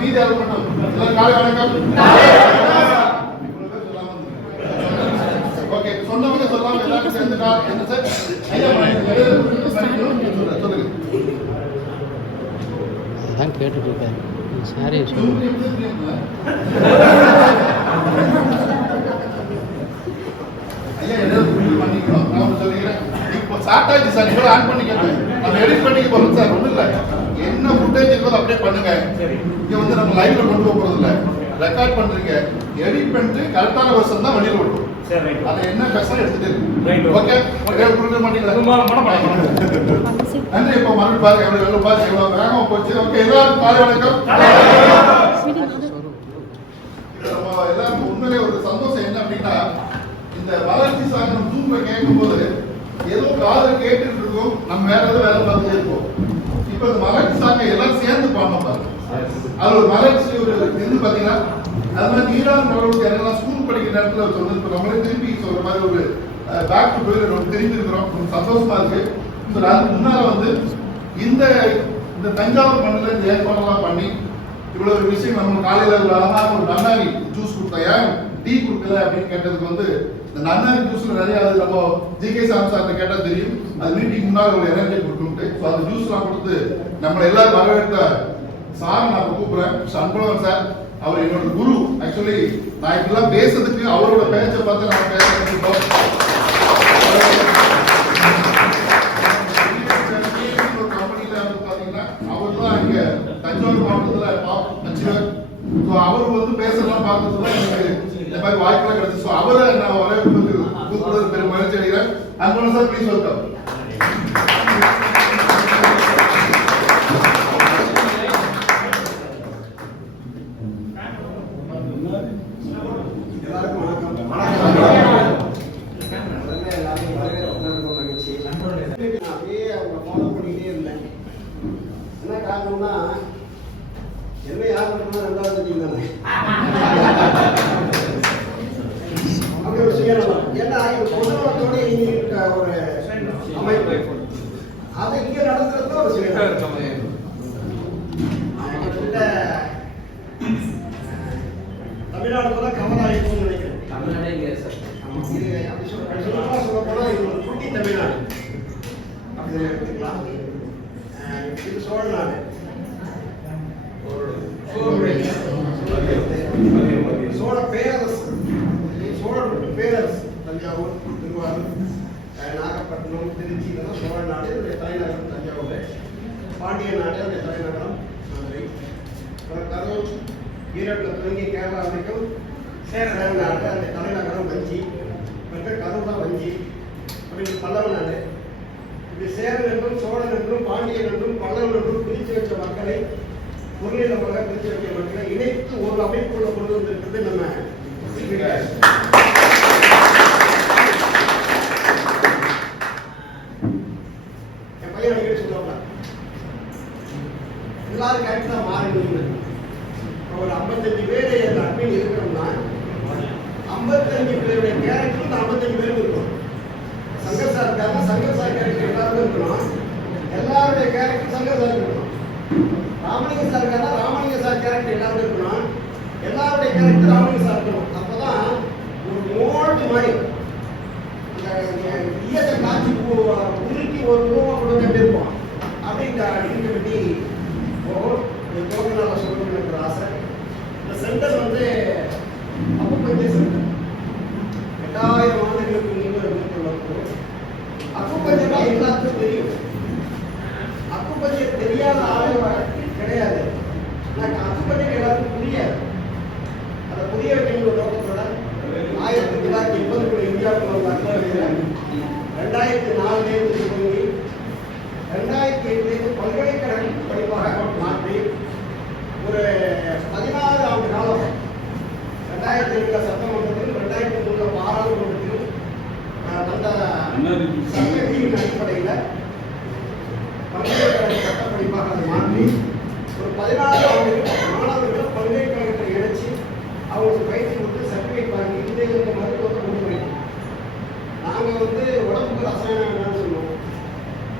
மீதி யாரும் பண்ணோம். எல்லாம் காலை வணக்கம். ஓகே, சொன்னவங்க சொல்லாம எல்லாரும் சேர்ந்து என்ன சார் ஐயா சொல்லுங்க. அதான் கேட்டுட்டு இருக்கேன். சாரி ஐயா எதாவது பண்ணிக்கணும். நான் சொல்லிக்கிறேன். இப்போ ஸ்டார்ட் ஆயிடுச்சு சார். இப்போ ஆன் பண்ணிக்கோங்க. நம்ம எடிட் பண்ணிக்க போறோம் சார். ஒன்றும் இல்லை, என்ன ஃபுட்டேஜ் இருக்கோ அப்படியே பண்ணுங்க. இங்க வந்து நம்ம லைவ்ல கொண்டு போக போறது இல்லை, ரெக்கார்ட் பண்றீங்க. எடிட் பண்ணிட்டு கரெக்டான வருஷம் தான் வெளியில விடுவோம். அதை என்ன பேசணும் எடுத்துட்டு ஓகே கொடுக்க மாட்டீங்களா? நன்றி. இப்போ மறுபடியும் பாருங்க எவ்வளவு எவ்வளவு பாருங்க எவ்வளவு வேகமா போச்சு. ஓகே, எல்லாரும் காலை வணக்கம். எல்லாருக்கும் உண்மையிலே ஒரு சந்தோஷம் என்ன அப்படின்னா, இந்த வளர்ச்சி சாதனம் ஜூம்ல கேட்கும் போது ஏதோ காதல் கேட்டுட்டு இருக்கோம், நம்ம வேற ஏதோ வேலை பார்த்துட்டே இருப்போம். இப்ப இந்த வளர்ச்சி சாங்க எல்லாம் சேர்ந்து பாடணும் பாருங்க. அது ஒரு வளர்ச்சி ஒரு இது பாத்தீங்கன்னா, அது மாதிரி நீரான நடவடிக்கை எல்லாம் ஸ்கூல் படிக்கிற நேரத்தில் சொல்றது. இப்போ நம்மளே திருப்பி சொல்ற மாதிரி ஒரு பேக் டு போய் நம்ம திரும்பி இருக்கிறோம். சந்தோஷமா இருக்கு. அதுக்கு முன்னால வந்து இந்த தஞ்சாவூர் மண்ணில் இந்த ஏற்பாடெல்லாம் பண்ணி இவ்வளவு ஒரு விஷயம் நம்ம காலையில ஒரு அழகாக ஒரு நன்னாரி ஜூஸ் கொடுத்தாயா, டீ கொடுக்கல அப்படின்னு கேட்டதுக்கு வந்து இந்த நன்னாரி ஜூஸ்ல நிறைய அது நம்ம ஜிகே சார் கேட்டா தெரியும். அது மீட்டிங் முன்னாடி ஒரு எனர்ஜி கொடுத்துட்டு அந்த ஜூஸ் எல்லாம் கொடுத்து நம்மளை எல்லாரும் வரவேற்ற சார் நான் கூப்பிடுறேன். அன்பழகன் சார், அவர் என்னோட குரு. ஆக்சுவலி நான் இப்பெல்லாம் பேசுறதுக்கு அவரோட பேச்சை பார்த்து நான் பேசுறோம். தஞ்சாவூர் மாவட்டத்தில் அவர் வந்து பேசலாம் பார்த்ததுதான் எனக்கு இந்த மாதிரி வாய்ப்புலாம் கிடைச்சு. அவரை நான் வரவேற்பு கூப்பிடுறது பெரும் மகிழ்ச்சி அடைகிறேன். Anbazhagan sir, please welcome. என்ன யார் பண்ணா ரெண்டாவது தெரியும் தானே அப்படி ஒரு செய்யணும். ஏன்னா இது பொதுநலத்தோட இருக்க ஒரு அமைப்பு, அதை இங்க நடத்துறது ஒரு செய்யணும். தமிழ்நாடு கூட கவர் ஆயிருக்கும்னு நினைக்கிறேன். தமிழ்நாடே இல்லையா சார்? சொல்ல போனா இது ஒரு குட்டி தமிழ்நாடு அப்படி எடுத்துக்கலாம். இது சோழநாடு, சோழ பேரரசு, சோழ பேரரசு. தஞ்சாவூர், திருவாரூர், நாகப்பட்டினம், திருச்சி இதெல்லாம் சோழ நாடு. இதனுடைய தலைநகரம் தஞ்சாவூர். பாண்டிய நாடு அதனுடைய தலைநகரம் மதுரை. கரூர், ஈரோட்டில் துவங்கி கேரளா வரைக்கும் சேர நாடு அதனுடைய தலைநகரம் வஞ்சி. கரூர் தான் வஞ்சி. அப்படின்னு பல்லவ நாடு. இப்படி சேரன் என்றும் சோழன் என்றும் பாண்டியன் என்றும் பல்லவன் என்றும் பிரித்து வச்ச மக்களை, பொருளியலமாக பிரித்து வைக்க மக்களை இணைத்து ஒரு அமைப்புக்குள்ள கொண்டு வந்திருக்கிறது நம்ம என் பையன் அடிக்கடி சொல்லுவாங்க, எல்லாரும் கரெக்டா மாறிடுங்க. ஒரு 55 பேர் அந்த அட்மின் இருக்கிறோம்னா 55 பேருடைய கேரக்டர் இந்த 55 பேருக்கு இருக்கும். சங்கர் சார் இருக்காங்க, சங்கர் சார் கேரக்டர் எல்லாருமே இருக்கணும். எல்லாருடைய கேரக்டர் சங்கர் சார் இருக்கணும். ராமலிங்க சார் இருக்காங்க, ராமலிங்க சார் கேரக்டர் எல்லாரும் இருக்கணும். எல்லாருடைய கேரக்டர் ராமலிங்க சார் இருக்கணும். அப்பதான் ஒரு மோல்டு மாதிரி ஈயத்தை காட்சி உருக்கி ஒரு ரூபா கொண்டு வந்து இருப்போம். அப்படின்ற அடிக்க பற்றி கோவிலால சொல்லணும்னு எனக்கு ஒரு ஆசை. இந்த சென்டர் வந்து அக்குப்பஞ்சை சென்டர் 8000 ஆண்டுகளுக்கு முன்பு அக்குப்பஞ்சை எல்லாருக்கும் தெரியும். அக்குப்பஞ்சை தெரியாத ஆளு கிடையாது. அக்குப்பஞ்சை எல்லாருக்கும் புரியாது. அதை புரிய வைக்கிற நோக்கத்தோட 1980 இந்தியாவுக்கு ஒரு அக்கறை 2004 துவங்கி 2008 பல்கலைக்கழக படிப்பாக மாற்றி ஒரு 16 ஆண்டு காலம் 2007 சட்டமன்றத்தில் 2003 பாராளுமன்றத்தில் வந்த சட்டத்தின் அடிப்படையில் பல்கலைக்கழக சட்டப்படிப்பாக அதை மாற்றி ஒரு 14 ஆண்டுகள் மாணவர்கள் பல்கலைக்கழகத்தை இணைச்சி அவங்களுக்கு பயிற்சி கொடுத்து சர்டிஃபிகேட் வாங்கி இந்த மருத்துவத்தை கொண்டு போயிருக்கோம். நாங்கள் வந்து உடம்புக்கு ரசாயனம் என்னன்னு சொல்லுவோம்,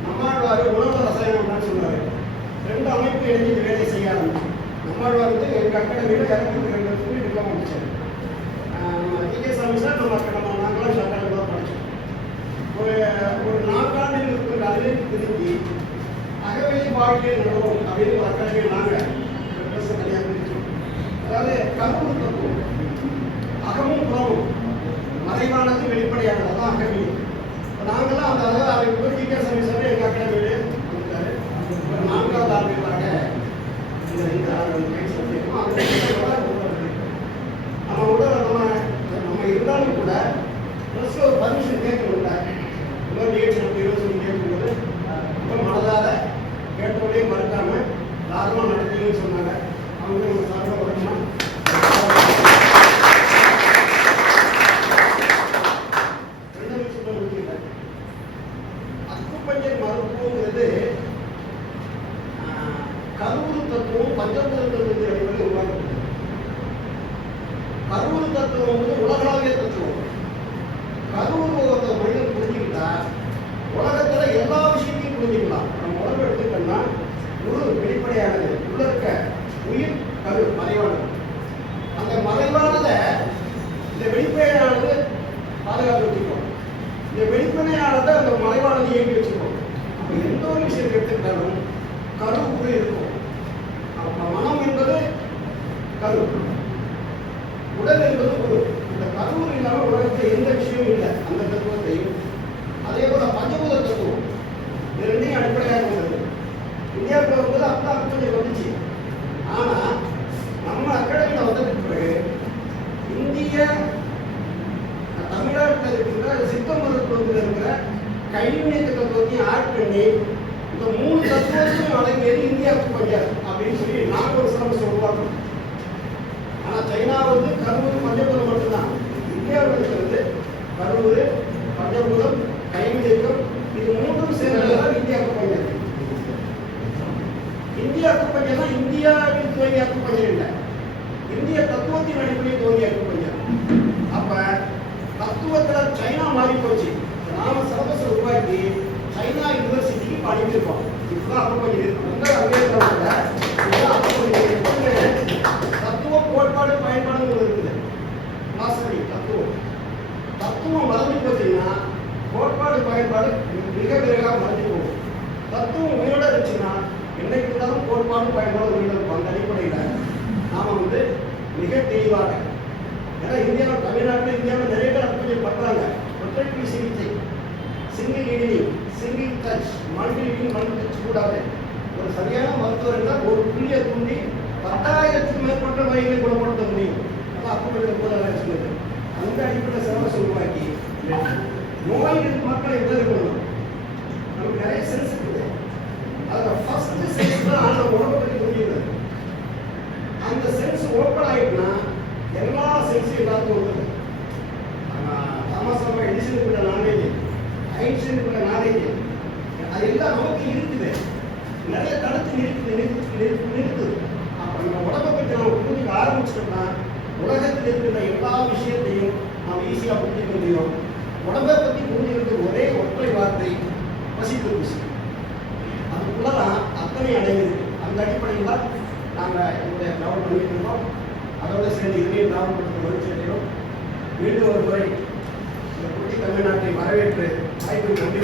நம்மளோட உணவு ரசாயனம் என்னன்னு சொல்லுவாரு. 2 அமைப்பு இணைஞ்சு வேலை செய்ய ஆரம்பிச்சோம். நம்மளால் வந்து எங்கள் அகாடமியில் 202 டிப்ளமா முடிச்சார். விஜய் சாமி சார் நம்ம நாங்களாம் ஷார்ட்டாக தான் படித்தோம். ஒரு 4 ஆண்டுகளுக்கு அதிலே திரும்பி அகவெளி வாழ்க்கை நடுவோம் அப்படின்னு ஒரு அகாடமியை நாங்கள் தனியாக பிரித்தோம். அதாவது கருவூர் தத்துவம் அகமும் புறமும் மறைவானது வெளிப்படையானது தான் அகவெளி. நாங்களாம் அந்த அதாவது அதை விஜய் சாமி சார் எங்கள் அகாடமியிலே கொடுத்தாரு. ஒரு 4வது ஆண்டுகளாக நம்ம இருந்தாலும் கூட ப்ளஸ் ஒரு பர்மிஷன் கேட்கணும்ல. இன்னொரு நிகழ்ச்சி நம்ம 20 கேட்கும்போது ரொம்ப மனதார கேட்டோடே மறுக்காம தாராளமாக நடத்தீங்கன்னு சொன்னாங்க. அவங்க நம்ம சார்பாக வரணும். அக்குப்பஞ்சர் மருத்துவங்கிறது கருவூர் தத்துவம் பஞ்சபூத தத்துவத்தின் அடிப்படையில் உருவாக்கப்பட்டது. கருவூர் தத்துவம் வந்து உலகளாவிய தத்துவம். கருவூர் ஒருத்த மனிதன் புரிஞ்சுக்கிட்டா உலகத்துல எல்லா விஷயத்தையும் புரிஞ்சுக்கலாம். நம்ம உடம்பு எடுத்துக்கிட்டோம்னா முழு வெளிப்படையானது, உள்ள இருக்க உயிர் கரு மறைவானது. அந்த மறைவானதை இந்த வெளிப்படையானது பாதுகாத்து வச்சுக்கோம். இந்த வெளிப்படையானதை அந்த மறைவானது இயக்கி வச்சுக்கோம். அப்போ எந்த ஒரு விஷயத்தை எடுத்துக்கிட்டாலும் கரு கூட இருக்கும். மனம் என்பது கரு, உடல் என்பது குரு. இந்த கருவூர் இல்லாமல் உலகத்தில் எந்த விஷயமும் இல்லை. அந்த தத்துவத்தையும் அதே போல பஞ்சபூத தத்துவம் இது ரெண்டையும் அடிப்படையாக கொண்டது. இந்தியாவுக்கு வரும்போது அப்பதான் கொஞ்சம் வந்துச்சு. ஆனா நம்ம அகாடமியில் வந்ததுக்கு பிறகு இந்திய தமிழ்நாட்டில் இருக்கிற சித்த மருத்துவத்தில் இருக்கிற கைவினைத்த தத்துவத்தையும் ஆட் பண்ணி இந்த 3 தத்துவத்தையும் அடங்கியது இந்தியாவுக்கு பஞ்சாப் அப்படின்னு சொல்லி நாங்கள் ஒரு சிலபஸ் உருவாக்கணும். ஆனால் சைனா வந்து கருவூர் பஞ்சபூதம் மட்டும்தான். இந்தியாவில் இருக்கிறது கருவூர் பஞ்சபூதம் கைவினைக்கம் இது 3ம் சேர்ந்ததுதான் இந்தியாவுக்கு பஞ்சாப். இந்தியாவுக்கு பஞ்சம் இந்தியாவில் துவங்கிய பஞ்சம் இல்லை, இந்திய தத்துவத்தின் அடிப்படையில் துவங்கிய பஞ்சம். அப்ப தத்துவத்துல சைனா மாறி போச்சு. நாம சிலபஸ் உருவாக்கி சைனா யூனிவர்சிட்டிக்கு படிச்சிருக்கோம். இப்பதான் அப்ப கொஞ்சம் தத்துவ கோட்பாடு பயன்பாடு இருக்குது. தத்துவம் தத்துவம் மறந்து போச்சுன்னா கோட்பாடு பயன்பாடு மிக விரைவாக மறந்து போகும். தத்துவம் உயிரோட இருந்துச்சுன்னா என்னைக்கு இருந்தாலும் கோட்பாடு பயன்பாடு உயிரோட இருக்கும். அந்த அடிப்படையில் நாம வந்து மிக தெளிவாக, ஏன்னா இந்தியாவில் தமிழ்நாட்டில் இந்தியாவில் நிறைய பேர் அப்படி பண்றாங்க. ஒற்றைக்குழி சிகிச்சை, சிங்கிள் இடினிங், சிங்கிள் டச், மல்டி இடினிங், மல்டி டச் கூடாது. ஒரு சரியான மருத்துவர் இருந்தால் ஒரு புள்ளியை தூண்டி 10,000க்கும் மேற்பட்ட நோய்களை குணப்படுத்த முடியும். அதான் அக்குப்பஞ்சர் போதாத சொல்லுது. அந்த அடிப்படையில் சிலபஸ் உருவாக்கி நோய்களுக்கு மக்களை உதவி பண்ணணும். நமக்கு நிறைய சென்ஸ் இருக்குது. அதில் ஃபர்ஸ்ட் சென்ஸ் தான் அந்த உணவை பற்றி புரியுது. அந்த சென்ஸ் ஓப்பன் ஆகிட்டுனா எல்லா சென்ஸும் எல்லாருக்கும் வருது. தாமஸ் ஆல்வா எடிசனுக்குள்ள நாலேஜ், ஐன்ஸ்டைனுக்குள்ள நாலேஜ் அது எல்லாம் நமக்கு இருக்குது. நிறைய தடுத்து நிறுத்துது. அப்போ நம்ம உடம்பை பற்றி நம்ம புரிஞ்சுக்க ஆரம்பிச்சிட்டோம்னா உலகத்தில் இருக்கிற எல்லா விஷயத்தையும் நாம் ஈஸியாக புரிஞ்சுக்க முடியும். உடம்பை பற்றி புரிஞ்சுக்கிறது ஒரே ஒற்றை வார்த்தை, பசித்து ருசி. அதுக்குள்ளதான் அத்தனை அடையுது. அந்த அடிப்படையில் தான் நாங்கள் என்னுடைய டிராவல் பண்ணிட்டு இருக்கோம். அதோடு சேர்ந்து இதையும் டிராவல் பண்ணுறது மகிழ்ச்சி அடைகிறோம். மீண்டும் ஒரு முறை இந்த குட்டி தமிழ்நாட்டை வரவேற்று வாய்ப்பு நன்றி.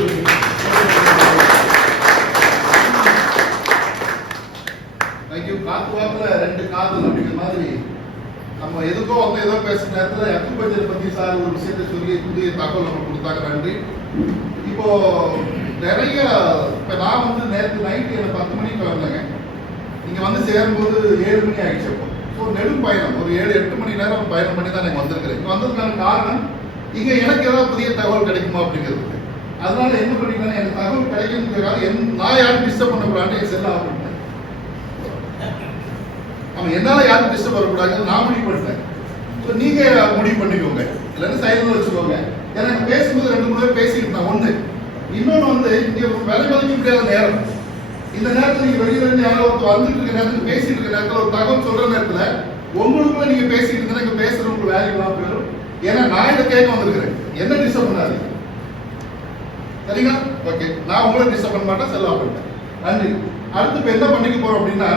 காத்து வாக்குல 2 காதல் அப்படிங்கிற மாதிரி நம்ம எதுக்கோ வந்து ஏதோ பேசுற நேரத்தில் அக்குப்பஞ்சர் பத்தி சார் ஒரு விஷயத்தை சொல்லி புதிய தகவல் நம்ம கொடுத்தாங்க. நன்றி. இப்போ நிறைய இப்போ நான் வந்து நேற்று நைட்டு எனக்கு 10 மணிக்கு வந்தேங்க. இங்கே வந்து சேரும்போது 7 மணி ஆகிடுச்சு. அப்போ ஸோ நெடும் பயணம் ஒரு 7-8 மணி நேரம் பயணம் பண்ணி தான் எனக்கு வந்திருக்கிறேன். இங்கே வந்ததுக்கான காரணம் இங்கே எனக்கு ஏதாவது புதிய தகவல் கிடைக்குமா அப்படிங்கிறது. அதனால என்ன பண்ணிக்கலாம், எனக்கு தகவல் கிடைக்கிறதுக்காக நான் யாரும் டிஸ்டர்ப் பண்ணக்கூடாது என் செல்ல ஆரம்பிட்டேன். அவன் என்னால் யாரும் டிஸ்டர்ப் பண்ணக்கூடாதுன்னு நான் முடிவு பண்ணிட்டேன். ஸோ நீங்கள் முடிவு பண்ணிக்கோங்க, இல்லைன்னா சைலண்ட் வச்சுக்கோங்க. ஏன்னா எனக்கு பேசும்போது 2-3 பேர் பேசிக்கிட்டு நான் ஒன்று. இன்னொன்று வந்து இங்கே வேலை மதிக்க முடியாத நேரம். இந்த நேரத்தில் நீங்கள் வெளியில இருந்து யாராவது வந்துட்டு இருக்க நேரத்தில் பேசிட்டு இருக்க நேரத்தில் ஒரு தகவல் சொல்ற நேரத்தில் உங்களுக்குள்ள நீங்கள் பேசிட்டு இருந்தா இங்கே பேசுறவங்களுக்கு வேல்யூ இல்லாமல் போயிடும். ஏன்னா நான் இதை கேட்க வந்திருக்கிறேன், என்ன டிஸ்டர்ப் பண்ணாது. சரிங்களா? ஓகே, நான் உங்களை டிஸ்டர்ப் பண்ண மாட்டேன், செல்ல பண்ணிட்டேன். நன்றி. அடுத்து இப்போ என்ன பண்ணிக்க போறோம் அப்படின்னா,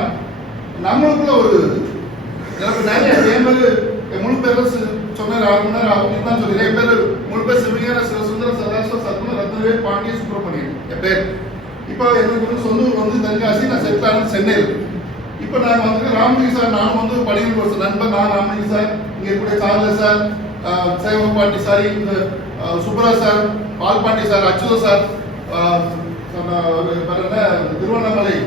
நம்மளுக்குள்ள ஒரு எனக்கு நிறைய என் பேரு முழு பேர் சொன்னார் 6 மணி நேரம் அவங்க தான் சொல்லி என் பேர் முழு பேர் சிவஞான சிவசுந்தர சதாசிவ சத்ம ரத்னவேல் பாண்டிய சுப்பிரமணியன் என் பேர். இப்போ எனக்கு வந்து சொந்த ஊர் வந்து தென்காசி, நான் செட்டில் ஆனது சென்னையில். இப்போ நாங்கள் வந்து ராமலிங்க சார் நானும் வந்து படிக்கிற ஒரு நண்பர், நான் ராமலிங்க சார், இங்கே இருக்கக்கூடிய சார்லஸ் சார், சேவபாண்டி சார், இந்த Subhra sir, Palpandi sir, Achyuta sir, Tiruvannamalai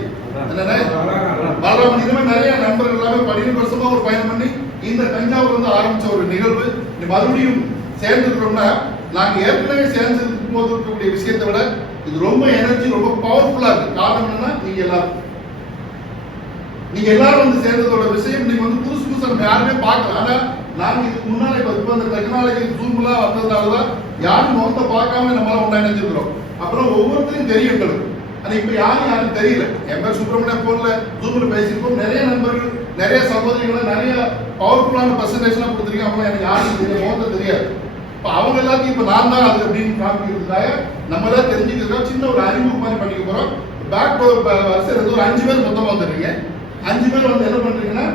Balaraman, இந்த மாதிரி நிறைய நண்பர்கள் எல்லாமே 12 வருஷமா ஒரு பயணம் பண்ணி இந்த தஞ்சாவூர் வந்து ஆரம்பிச்ச ஒரு நிகழ்வு மறுபடியும் சேர்ந்துக்கிறோம்னா, நாங்க ஏற்கனவே சேர்ந்திருக்கும் போது இருக்கக்கூடிய விஷயத்தை விட இது ரொம்ப எனர்ஜி, ரொம்ப பவர்ஃபுல்லா இருக்கு. காரணம் என்னன்னா நீங்க எல்லாரும் வந்து சேர்ந்ததோட விஷயம் நீங்க வந்து புதுசு புதுசா நம்ம யாருமே பார்க்கல. ஆனா நாங்க இதுக்கு முன்னாடி இப்ப இந்த டெக்னாலஜி ஜூம்லாம் வந்ததுனாலதான் யாரும் முகத்தை பார்க்காம நம்மளால ஒன்றா நினைச்சிருக்கிறோம். அப்புறம் ஒவ்வொருத்தரையும் தெரியும் எங்களுக்கு. ஆனா இப்ப யாரும் தெரியல. என் பேர் சுப்பிரமணியம், போன்ல ஜூம்ல பேசியிருக்கோம். நிறைய நண்பர்கள், நிறைய சகோதரிகளை, நிறைய பவர்ஃபுல்லான பிரசன்டேஷன் கொடுத்துருக்கீங்க. அவங்க எனக்கு யாரும் தெரியும், முகத்தை தெரியாது. இப்போ அவங்க எல்லாத்தையும் இப்போ நான் தான் அது அப்படின்னு காமிக்கிறதுக்காக நம்ம எல்லாம் தெரிஞ்சுக்கிறதுக்காக சின்ன ஒரு அறிமுகம் மாதிரி பண்ணிக்க போறோம். பேக் வரிசையில் இருந்து ஒரு 5 பேர் மொத்தமாக வந்துடுறீங்க. 5 பேர் வந்து என்ன பண்றீங்கன்னா,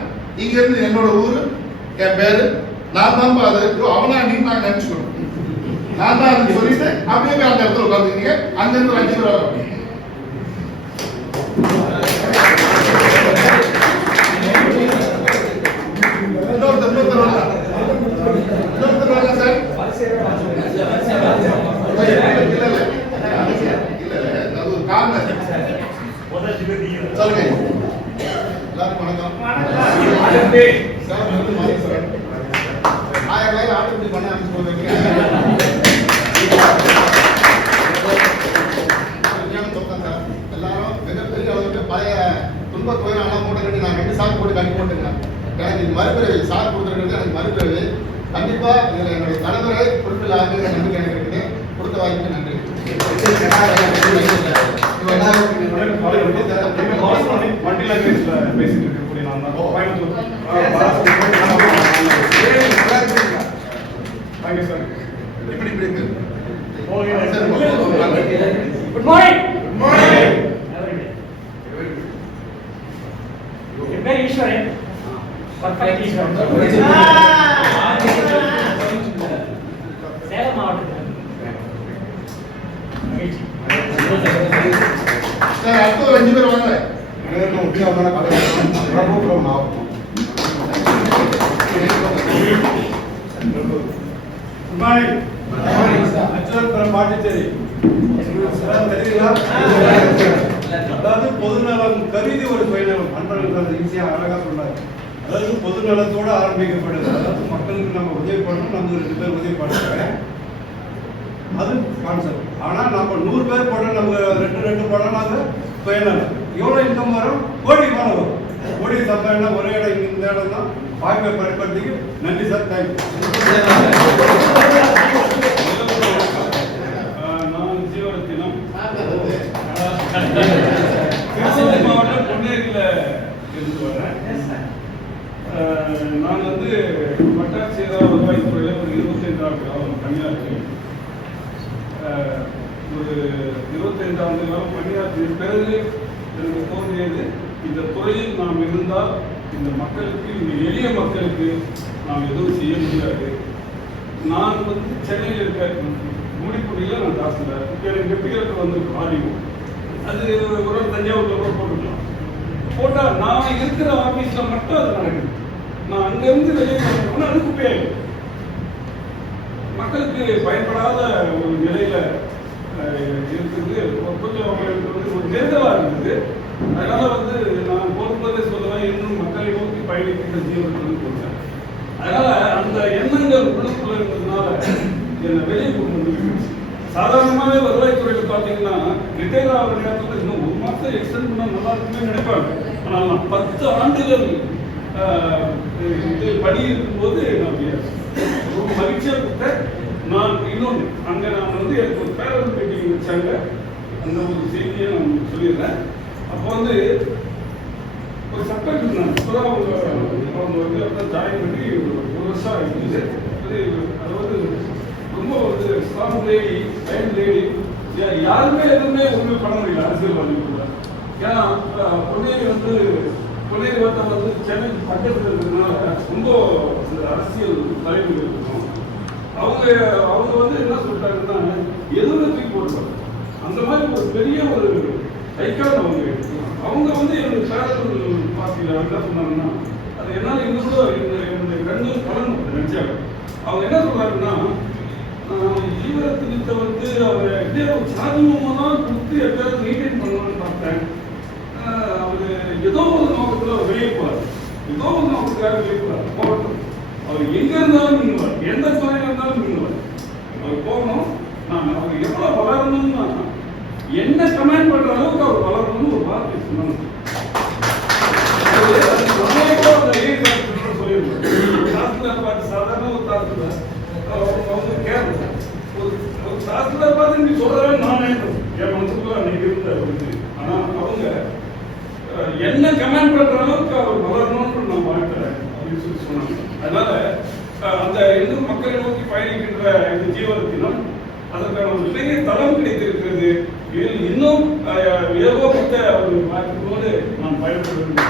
இங்க இருந்து என்னோட ஊரு, என் பேரு, நான் தான் அது அவனா நீங்க நாங்க நினைச்சுக்கணும். நான் தான் அது சொல்லிட்டு அப்படியே போய் அந்த இடத்துல உட்காந்துக்கிறீங்க. அங்க இருந்து ஒரு 5 பேர் வரும். இன்னொருத்தர் வரலாம் சார். அது ஒரு காரணம். சொல்லுங்க. எல்லாருக்கும் வணக்கம். ஆட்டுக்குட்டி பண்ண எல்லாரும் மிகப்பெரிய அளவுக்கு பழைய துன்ப கோயிலாம் மூட்டை கட்டி நான் 2 சாக்கு போட்டு கட்டி போட்டுங்க. எனக்கு இது மறுபிறவி சாக்கு கொடுத்துருக்கிறது எனக்கு மறுபிறவி. கண்டிப்பா இதுல என்னுடைய தலைவரை பொருட்கள் ஆகுது நம்பிக்கை எனக்கு இருக்குது. கொடுத்த வாய்ப்பு நன்றி. Good morning. என் பேர் ஈஸ்வரன். பர்ஃபெக்ட் ஈஸ்வரன். சேலம் மாவட்டத்தில் சார் அடுத்த ஒரு 5 பேர் வாங்க. பாண்டிச்சேரி அதாவது பொதுநலம் கருதி ஒரு பயணம் அன்பர்கள் ஈஸியா அழகா சொன்னார். அதாவது பொதுநலத்தோடு ஆரம்பிக்கப்படுது. அதாவது மக்களுக்கு நம்ம உதவி பண்ணணும், நமக்கு 2 பேர் உதவி பண்ணுறாங்க, அது கான்செப்ட். ஆனால் நம்ம 100 பேர் போனால் நமக்கு 2 போனால் நாங்கள் சுயநலம். எவ்வளோ இன்கம் வரும்? கோடி மேலே வரும். கோடி சம்பளம் ஒரே இடம் இந்த இடம் தான். வாய்ப்பை பயன்படுத்திக்கு நன்றி சார். தேங்க்யூ. நான் ஜீவரத்தினம், திருச்சி மாவட்டம் பொன்னேரியில் இருந்து வரேன். நான் வந்து வட்டாட்சியராக வருவாய்த்துறையில் ஒரு 25 ஆண்டு பணியாற்றி ஒரு 25 ஆண்டு காலம் பணியாற்றிய பிறகு எனக்கு தோன்றியது, இந்த துறையில் நாம் இருந்தால் இந்த மக்களுக்கு, இந்த எளிய மக்களுக்கு நாம் எதுவும் செய்ய முடியாது. நான் வந்து சென்னையில் இருக்க மூடிக்குடியில் நான் தாசில்தார். இப்போ எனக்கு பேருக்கு வந்து ஆடியோ அது ஒரு தஞ்சாவூரில் கூட போட்டுக்கலாம். போட்டால் நான் இருக்கிற ஆஃபீஸில் மட்டும் அது நடக்குது. நான் அங்கேருந்து வெளியே போனோம்னா அது குப்பையாகும். மக்களுக்கு பயன்படாத ஒரு நிலையில் இருக்குது. கொஞ்சம் அவங்களுக்கு வந்து ஒரு நெருடலாக இருந்தது. அதனால் வந்து நான் போகும்போதே சொல்லுவேன், இன்னும் மக்களை நோக்கி பயணிக்கின்ற ஜீவனத்தில் போட்டேன். அதனால் அந்த எண்ணங்கள் உள்ளுக்குள்ள இருந்ததுனால என்னை வெளியே கொண்டு வந்து சாதாரணமாகவே வருவாய்த்துறையில் பார்த்தீங்கன்னா ரிட்டையர் ஆகிற நேரத்தில் இன்னும் 1 மாதம் எக்ஸ்டெண்ட் பண்ணால் நல்லா இருக்குமே நினைப்பாங்க. ஆனால் நான் 10 ஆண்டுகள் பணி இருக்கும்போது நான் ரொம்ப மகிழ்ச்சியாக கொடுத்தேன். நான் இன்னொன்று அங்கே நான் வந்து எனக்கு ஒரு பேரல் மீட்டிங் வச்சாங்க. அந்த ஒரு செய்தியை நான் சொல்லிடுறேன். அப்போ வந்து ஒரு சட்டம் இருந்தாங்க. இப்போதான் அவங்க வந்து ஜாயின் பண்ணி 1 வருஷம் ஆகிடுச்சு. அதாவது ரொம்ப வந்து ஸ்ட்ராங் லேடி, டைம் லேடி, யாருமே எதுவுமே ஒன்றுமே பண்ண முடியல அரசியல்வாதிகள். ஏன்னா பொன்னேரி வந்து கொள்ளையர் வந்து சென்னை பக்கத்தில் இருக்கிறதுனால ரொம்ப இந்த அரசியல் தலைவர்கள் இருக்கணும். அவங்க வந்து என்ன சொல்லிட்டாங்கன்னா எதுவும் தூக்கி போட்டுருவாங்க. அந்த மாதிரி ஒரு பெரிய ஒரு ஐக்கான் அவங்க வந்து என்னுடைய சேனல் பார்ட்டியில் என்ன சொன்னாங்கன்னா அது என்னால் இன்னும் கூட என்னுடைய கண்ணு பலன் நினைச்சாங்க. அவங்க என்ன சொல்றாங்கன்னா ஈவரத்தினத்தை வந்து அவர் எப்படியோ சாதிமமாக தான் கொடுத்து எப்படியாவது மெயின்டைன் பண்ணணும்னு பார்த்தேன். அவர் ஏதோ ஒரு நோக்கத்தில் அவர் வெளியே போறாரு, ஏதோ ஒரு நோக்கத்துக்காக வெளியே போறாரு. போகட்டும், அவர் எங்க இருந்தாலும் நீங்குவார், எந்த துறையில இருந்தாலும் நீங்குவார். அவர் போகணும். நான் அவர் எவ்வளவு வளரணும்னா என்ன கமெண்ட் பண்ற அளவுக்கு அவர் வளரணும்னு ஒரு வார்த்தை சொன்னாங்க. சாதாரண ஒரு தாத்துல அவங்க கேட்கல ஒரு சாஸ்திர பார்த்து நீ சொல்றவே நான் நினைக்கிறேன் என் மனசுக்குள்ள அன்னைக்கு இருந்த. ஆனா அவங்க என்ன கமெண்ட் பண்ற அளவுக்கு அவர் வளரணும்னு நான் வாழ்க்கிறேன் அப்படின்னு சொல்லி சொன்னாங்க. அதனால அந்த இந்து மக்களை நோக்கி பயணிக்கின்ற இந்த ஜீவனத்தினம் அதற்கான ஒரு பெரிய தளம் கிடைத்திருக்கிறது. இதில் இன்னும் ஏகோபத்த ஒரு வாய்ப்போடு நான் பயன்பட வேண்டும்.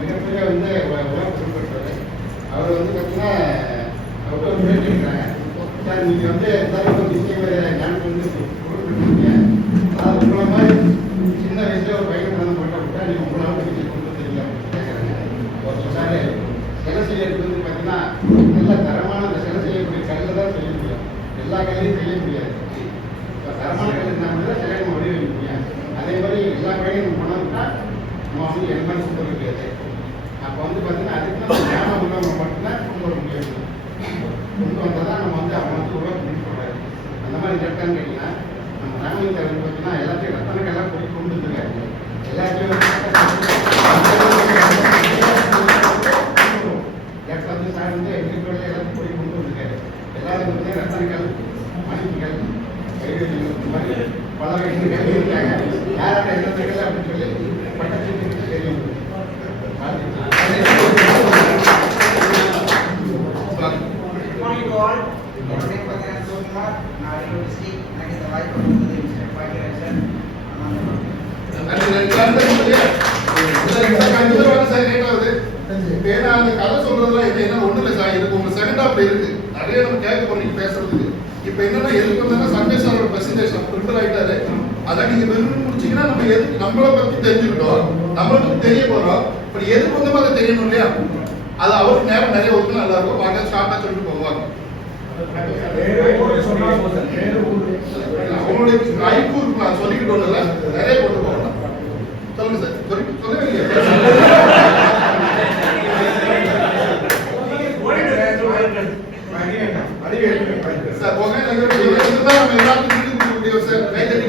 மிகப்பெரிய வந்து அவர் வந்து பார்த்தீங்கன்னா அவர் முயற்சிக்கிறாங்க. நீங்கள் வந்து எல்லாரும் விஷயம் ஞானம் வந்து கொடுத்துருக்கீங்க. அது உங்களை மாதிரி சின்ன வயசுல ஒரு பையன் வந்து போட்ட விட்டா நீங்கள் உங்களால் நீங்கள் கொண்டு தெரியல கேட்குறாங்க. ஒரு சொன்னாரு சிலை செய்யறது வந்து பார்த்தீங்கன்னா நல்ல தரமான அந்த சிலை செய்யக்கூடிய கல்லில் தான் செய்ய முடியும், எல்லா கல்லையும் செய்ய முடியாது. தரமான கல் இருந்தால் தான் சிலை நம்ம வடிவமைக்க முடியும். அதே மாதிரி எல்லா கல்லையும் பண்ணோம்னா நம்ம வந்து என் மாதிரி சொல்ல முடியாது. அப்போ வந்து பார்த்தீங்கன்னா அதுக்கு நம்ம ஞானம் உள்ளவங்க மட்டும்தான் கொண்டு வர முடியாது. கொண்டு வந்தால் தான் நம்ம வந்து அவங்க வந்து உருவாக்கணும்னு சொல்கிறாரு. அந்த மாதிரி கேட்டான்னு கேட்டிங்கன்னா நம்ம ராமலிங்க வந்து பார்த்தீங்கன்னா எல்லாத்தையும் ரத்தனக்கெல்லாம் போய் கொண்டு வந்துருக்காரு. எல்லாத்தையும் வந்து சார் வந்து எங்களுக்கு எல்லாத்தையும் போய் கொண்டு வந்துருக்காரு. எல்லாரும் வந்து ரத்தனக்கல், மணிக்கல், கைவிகள் இந்த மாதிரி பல கைகள் இருக்காங்க. யாரோட எழுத்துக்கள் அப்படின்னு சொல்லி பட்டத்துக்கு தெரியும். அந்த கதை சொல்றதுலாம் என்ன ஒண்ணு இல்லை சார். இதுக்கு உங்க செகண்ட் ஹாஃப் இருக்கு, நிறைய நம்ம கேட்க போறீங்க பேசுறதுக்கு. இப்ப என்னன்னா எதுக்கு வந்தா சங்கேஷ் அவரோட பிரசன்டேஷன் ப்ரிப்பேர் ஆயிட்டாரு. அதான் நீங்க வெறும் முடிச்சீங்கன்னா நம்ம எதுக்கு நம்மளை பத்தி தெரிஞ்சுக்கிட்டோம், நம்மளை பத்தி தெரிய போறோம். இப்ப எதுக்கு வந்தோமோ அதை தெரியணும் இல்லையா? அது அவருக்கு நேரம் நிறைய ஒர்க்கு நல்லா இருக்கும். வாங்க ஷார்ட்டா சொல்லிட்டு போவாங்க. அவங்களுடைய ஐக்கூர் நான் சொல்லிக்கிட்டோம் இல்லை, நிறைய கொண்டு போகலாம். சொல்லுங்க சார். சொல்லவே சார் போக நம்ம எல்லாத்துக்கும் வீடு கொடுக்க முடியும் சார். கை தட்டி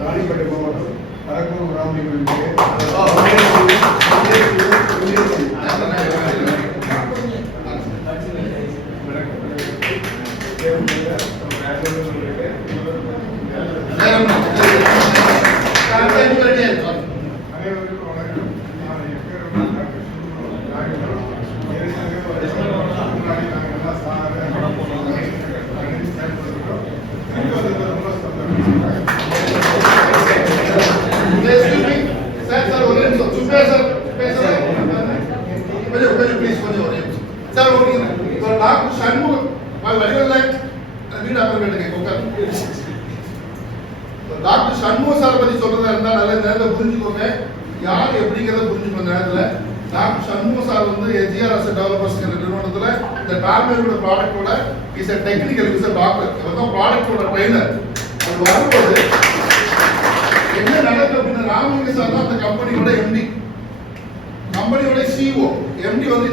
ராணிப்பேட்டை மாவட்டம் அரக்கூர் ராமலிங்கம் டாக்டர் சண்முகம் வீடு அப்புறம் டாக்டர் சண்முக சார் பத்தி சொல்றதா இருந்தா நல்ல நேரத்தை புரிஞ்சுக்கோங்க. யார் எப்படிங்கிறத புரிஞ்சுக்கோங்க. நேரத்துல டாக்டர் சண்முக சார் வந்து எஜிஆர்எஸ் டெவலப்பர்ஸ் நிறுவனத்துல இந்த டார்மேரோட ப்ராடக்டோட is a technical is a doctor. இவர் தான் ப்ராடக்டோட ட்ரெயினர். அது வரும்போது என்ன நடக்குது அப்படின்னா ராமலிங்க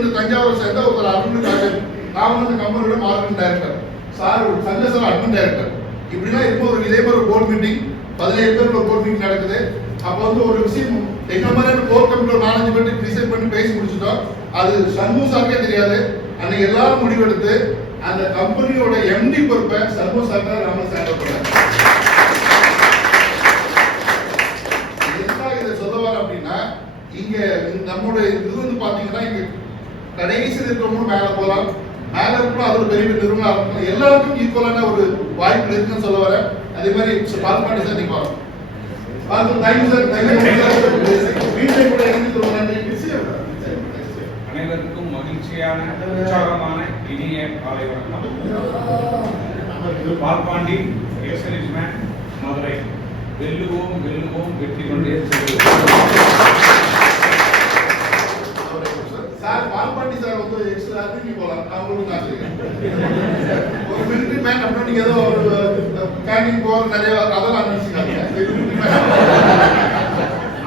வந்து தஞ்சாவூர் சேர்ந்த ஒருத்தர் அட்மின் டைரக்டர், நான் வந்து இந்த கம்பெனியோட marketing director, sir Sanjay sir admin director. இப்படிலாம் இருக்கும்போது இதே மாதிரி ஒரு போர்ட் மீட்டிங் 17 பேர் ஒரு போர்ட் மீட்டிங் நடக்குது. அப்போ வந்து ஒரு விஷயம் எங்க மாதிரியான போர்ட் கமிட்டியில் 4-5 பேர் டிசைட் பண்ணி பேசி முடிச்சுட்டோம். அது சண்முக சாருக்கே தெரியாது. அன்னைக்கு எல்லாரும் முடிவெடுத்து அந்த கம்பெனியோட எம்டி பொறுப்பை சண்முக சார் நம்ம சேர்ந்த போறாங்க. எதுக்காக இதை சொல்லுவார் அப்படின்னா, இங்க நம்மளுடைய இது வந்து பாத்தீங்கன்னா இங்க கடைசியில் இருக்கிறவங்க மேல போகலாம், மேல இருக்கணும், அது ஒரு பெரிய நிறுவனம் இருக்கணும், எல்லாருக்கும் ஈக்குவலான ஒரு வாய்ப்பு இருக்குன்னு சொல்ல வரேன். அதே மாதிரி பால்பாண்டி சார் நீங்க வரும். தேங்க்யூ சார், வீட்டில் கூட இணைந்து நன்றி. அனைவருக்கும் மகிழ்ச்சியான உற்சாகமான இனிய காலை வணக்கம். பால்பாண்டி ஏசலிஸ்மேன் மதுரை. வெல்லுவோம் வெல்லுவோம் வெற்றி கொண்டே சார் பால்பாண்டி சார் வந்து எக்ஸ்ட்ரா நீங்க போலாம். நான் உங்களுக்கு ஆசைக்கிறேன். ஒரு மிலிட்டரி மேன் அப்படின்னா நீங்க ஏதோ ஒரு கேண்டிங் போற நிறைய அதெல்லாம் நினைச்சுக்காங்க.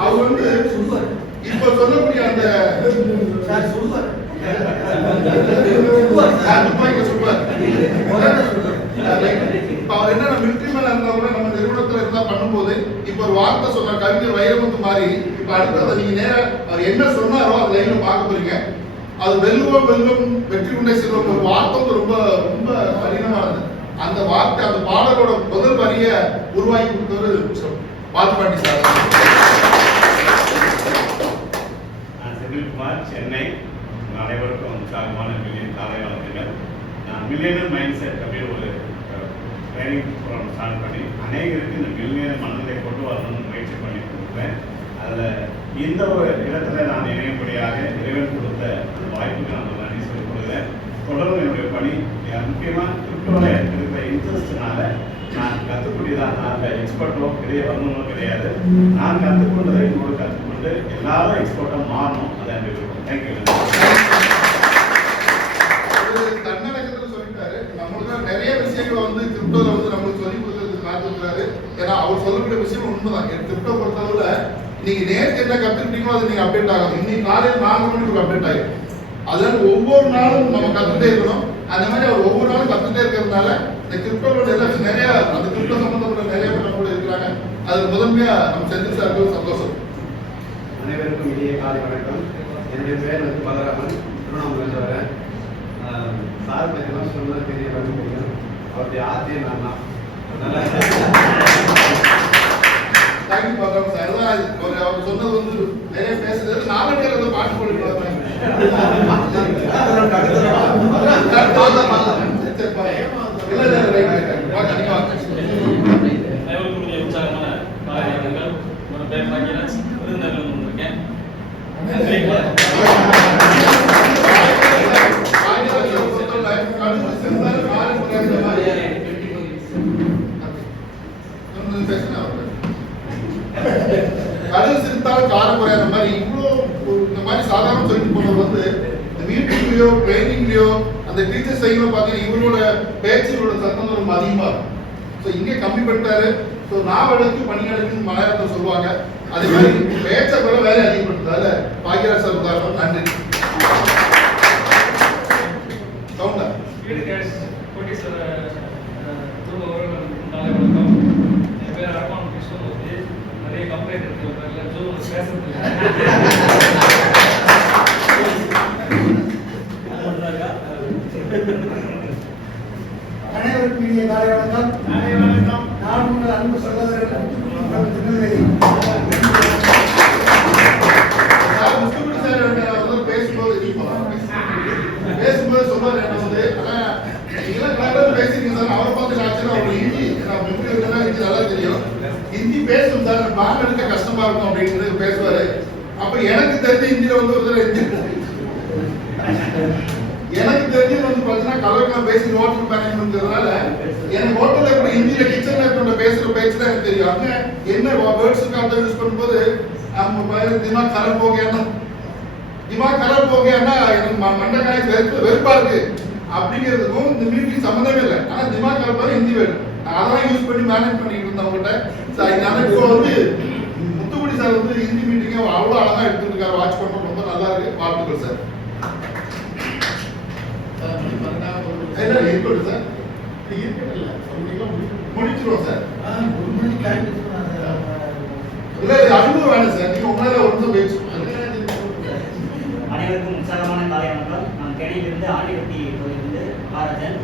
அவர் வந்து இப்ப சொல்லக்கூடிய அந்த சார் சொல்லுவார் அவர் என்ன மிலிட்டரி மேல இருந்தா கூட நம்ம நிறுவனத்துல இருந்தா பண்ணும்போது இப்ப ஒரு வார்த்தை சொன்ன கவிஞர் வைரமுத்து மாதிரி இப்ப அடுத்ததை நீங்க நேர அவர் என்ன சொன்னாரோ அது லைன்ல பார்க்க போறீங்க. அது வெல்லுவோம் வெல்லும் வெற்றி கொண்டே செல்வோம் ஒரு வார்த்தை வந்து ரொம்ப ரொம்ப கடினமானது. அந்த வார்த்தை அந்த பாடலோட முதல் வரிய உருவாக்கி கொடுத்தவர் பால்பாண்டி சார். செந்தில்குமார், சென்னை. அனைவருக்கும் உற்சாகமான மில்லியன் காலை வணக்கங்கள். நான் மில்லியனர் மைண்ட் செட் அப்படின்னு ஒரு ட்ரைனிங் ப்ரோக்ராம் ஸ்டார்ட் பண்ணி அநேகருக்கு இந்த மில்லியனர் மனநிலை கொண்டு வரணும்னு முயற்சி பண்ணி கொடுக்குறேன். அதில் இந்த ஒரு இடத்துல நான் இணையப்படியாக இறைவன் கொடுத்த அந்த வாய்ப்புக்கு நான் நன்றி சொல்லிக் கொடுக்குறேன். தொடர்ந்து என்னுடைய பணி முக்கியமாக கிரிப்டோவில் இருக்கிற இன்ட்ரெஸ்ட்னால நான் கற்றுக்கூடியதான். நான் எக்ஸ்பர்ட்டோ கிடையாது, வரணுமோ கிடையாது. நான் கற்றுக்கொண்டதை இன்னொரு கற்றுக்கொண்டு எல்லாரும் எக்ஸ்பர்ட்டாக மாறணும். அதை அந்த விருப்பம். தேங்க்யூ. தன்னடக்கத்தில் சொல்லிட்டாரு. நம்மளுக்கு நிறைய விஷயங்களை வந்து கிரிப்டோல வந்து நம்மளுக்கு சொல்லி கொடுக்கறதுக்கு காத்திருக்கிறாரு. ஏன்னா அவர் சொல்லக்கூடிய விஷயம் உண்மைதான். கிரிப்டோ பொறுத்தளவுல நீங்க நேற்று என்ன கத்துக்கிட்டீங்களோ அது நீங்க அப்டேட் ஆகும். இன்னைக்கு காலையில் 4 மணிக்கு ஒரு அப்டேட் ஆகும். அதனால ஒவ்வொரு நாளும் நம்ம கத்துட்டே இருக்கணும். அந்த மாதிரி அவர் ஒவ்வொரு நாளும் கத்துட்டே இருக்கிறதுனால இந்த கிரிப்டோட எல்லாம் நிறைய அந்த கிரிப்டோ சம்பந்தப்பட்ட நிறைய பேர் நம்ம கூட இருக்கிறாங்க. அது முதன்மையா நம்ம செந்தில் சாருக்கு சந்தோஷம். அனைவருக்கும் இனிய காலை வணக்கம். என்னுடைய பேர் வந்து பலராமன், திருவண்ணாமலை வரேன். சார் பற்றிலாம் சொன்னது பெரிய தெரியும். அவருடைய ஆசையை நான் தான். Thank you Balaraman sir. அதான் அவர் சொன்னது வந்து நிறைய பேசுறது. நாளைக்கு ஏதோ பாட்டு போட்டு உற்சாகமான காலை வணக்கங்கள். ஒரு பேர் பாக்கியராஜ், விருந்தினர்கள் வந்திருக்கேன். கடல் சிரித்தால் காரம் குறையாத மாதிரி இவ்வளோ இந்த மாதிரி சாதாரண சொல்லிட்டு போனது வந்து இந்த மீட்டிங்லயோ ட்ரைனிங்லயோ அந்த டீச்சர் சைட்ல பார்த்தீங்கன்னா இவரோட பேச்சுகளோட சத்தம் ரொம்ப அதிகமாக இருக்கும். ஸோ இங்கே கம்மி பண்ணிட்டாரு. ஸோ நாவலுக்கு பணியாளருக்கு மலையாளத்தை சொல்லுவாங்க. அதே மாதிரி பேச்சை கூட வேலை அதிகப்படுத்துறதால பாக்கியராஜ் சார் உதாரணம். நன்றி. சவுண்டா என் பேர் அரப்பான் கிருஷ்ணமூர்த்தி. நிறைய கம்ப்ளைண்ட் இருக்கு பேசுறது. அனைவருக்கும் இனிய காலை வணக்கம். நான் உங்கள் அன்பு சகோதரர் திருநெல்வேலி. பேசும்போது சொல்றாரு என்ன வந்து பேசிருக்கீங்க சார். அவரை பார்த்து ஆச்சுன்னா அவர் ஹிந்தி நல்லா தெரியும். ஹிந்தி பேசும் சார், பாடம் எடுக்க கஷ்டமா இருக்கும் அப்படின்னு பேசுவாரு. அப்ப எனக்கு தெரிஞ்சு ஹிந்தியில வந்து ஒரு எனக்கு தெரிஞ்சு வந்து பாத்தீங்கன்னா கலர்லாம் பேசி ஹோட்டல் மேனேஜ்மெண்ட்னால எனக்கு ஹோட்டல்ல கூட ஹிந்தியில கிச்சன்ல இருக்கிற பேசுற பேச்சு தான் எனக்கு தெரியும். அங்க என்ன வேர்ட்ஸ் இருக்கு அதை யூஸ் பண்ணும்போது நம்ம திமாக் கலர் போகேன்னா எனக்கு மண்டக்காய் வெறுப்பா இருக்கு அப்படிங்கிறதுக்கும் இந்த மீட்டிங் சம்மந்தமே இல்லை. ஆனா திமாக் கலர் ஹிந்தி வேணும். அதெல்லாம் யூஸ் பண்ணி மேனேஜ் பண்ணிட்டு இருந்தவங்ககிட்ட இப்போ வந்து முத்துக்குடி சார் வந்து ஹிந்தி மீட்டிங்கை அவ்வளோ அழகா எடுத்துட்டு இருக்காரு. வாட்ச் பண்ண ரொம்ப நல்லா இருக்கு. வாழ்த்துக்கள் சார். எல்லாம் இருக்கட்டும் சார். இருக்கட்டும் முடிச்சிருவோம் சார். இல்ல இது அனுபவம் வேணும் சார். நீங்க உங்களால ஒரு நிமிஷம் பேச்சு. அனைவருக்கும் உற்சாகமான காலை வணக்கம். நான் தேனியிலிருந்து ஆண்டிவட்டி கோயிலிருந்து மகாராஜன்.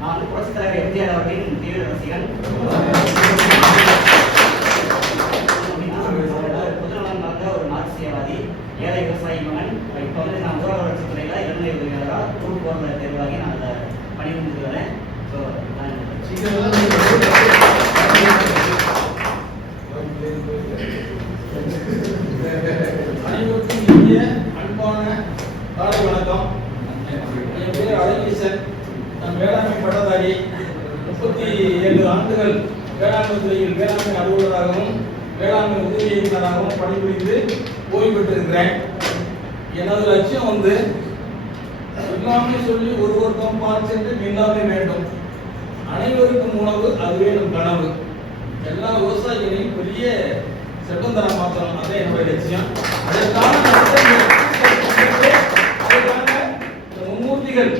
நான் வந்து புரட்சித் தலைவர் எம்ஜிஆர் அவர்களின் தீவிர ரசிகன். பொதுநலன் கலந்த ஒரு மார்க்சியவாதி, ஏழை விவசாயி மகன். இப்போ வந்து நான் ஊரக வளர்ச்சித் துறையில இளநிலை உதவியாளராக குரூப் போர்டில் தேர்வாகி நான் அதை பணிபுரிந்து வரேன். ஸோ அனைவருக்கும் இனிய அன்பான காலை வணக்கம். என் பேர் அழகீசன். நான் வேளாண்மை பட்டதாரி. 37 ஆண்டுகள் வேளாண்மை துறையில் வேளாண்மை அலுவலராகவும் வேளாண்மை உதவி இயக்குநராகவும் பணிபுரிந்து ஓய்வு பெற்றிருக்கிறேன். எனது லட்சியம் வந்து எல்லாமே சொல்லி ஒருவருக்கும் பால் சென்று நில்லாமை வேண்டும். அனைவருக்கும் உணவு, அதுவே நம் கனவு. எல்லா விவசாயிகளையும் பெரிய செல்வந்தரம் மாற்றணும், அதே என்னுடைய லட்சியம். அதற்கான மும்மூர்த்திகள்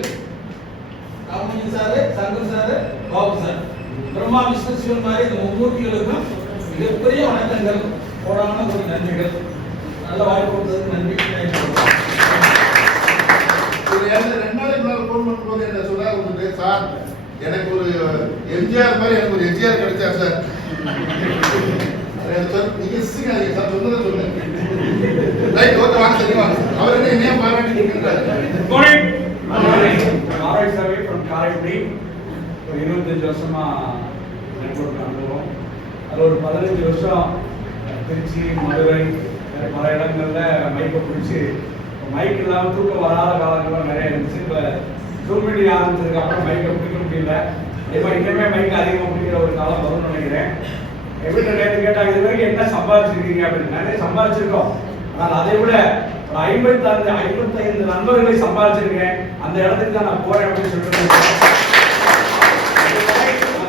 Ramalinga sir, Shankar sir, Babu sir, Brahma Vishnu Sivan மாதிரி இந்த மும்மூர்த்திகளுக்கும் மிகப்பெரிய வணக்கங்கள், கோடான ஒரு நன்றிகள். நல்ல வாய்ப்பு கொடுத்ததுக்கு நன்றி. ஒரு 2 நாளைக்கு முன்னாடி ஃபோன் பண்ணும்போது என்ன சொன்னார் ஒரு சார், எனக்கு ஒரு எம்ஜிஆர் மாதிரி எனக்கு ஒரு எம்ஜிஆர் கிடைச்சா சார். நீங்க சிரிக்காதீங்க சார், சொன்னதை சொல்லுங்க. ரைட், ஓகே, வாங்க சரி வாங்க. அவர் என்ன என்னையா பாராட்டி இருக்காரு. ஆராய்ச்சாவே ஃப்ரம் காரைக்குடி. ஒரு 25 வருஷமா நெட்வொர்க் அனுபவம். அது ஒரு 15 வருஷம் திருச்சி, மதுரை, பல இடங்கள்ல மைக்கை பிடிச்சி, மைக் இல்லாமல் தூக்கம் வராத காலங்கள்லாம் நிறைய இருந்துச்சு. இப்போ ஜூம் மீட்டிங் ஆரம்பிச்சதுக்கு அப்புறம் மைக்கை பிடிக்க முடியல. அதே மாதிரி இன்னுமே மைக் அதிகமாக பிடிக்கிற ஒரு காலம் வரும்னு நினைக்கிறேன். என் வீட்டில் நேற்று கேட்டாங்க, இது வரைக்கும் என்ன சம்பாதிச்சிருக்கீங்க அப்படின்னு. நிறைய சம்பாதிச்சிருக்கோம். ஆனால் அதை விட ஒரு 55 நண்பர்களை சம்பாதிச்சிருக்கேன். அந்த இடத்துக்கு தான் நான் போறேன் அப்படின்னு சொல்லிட்டு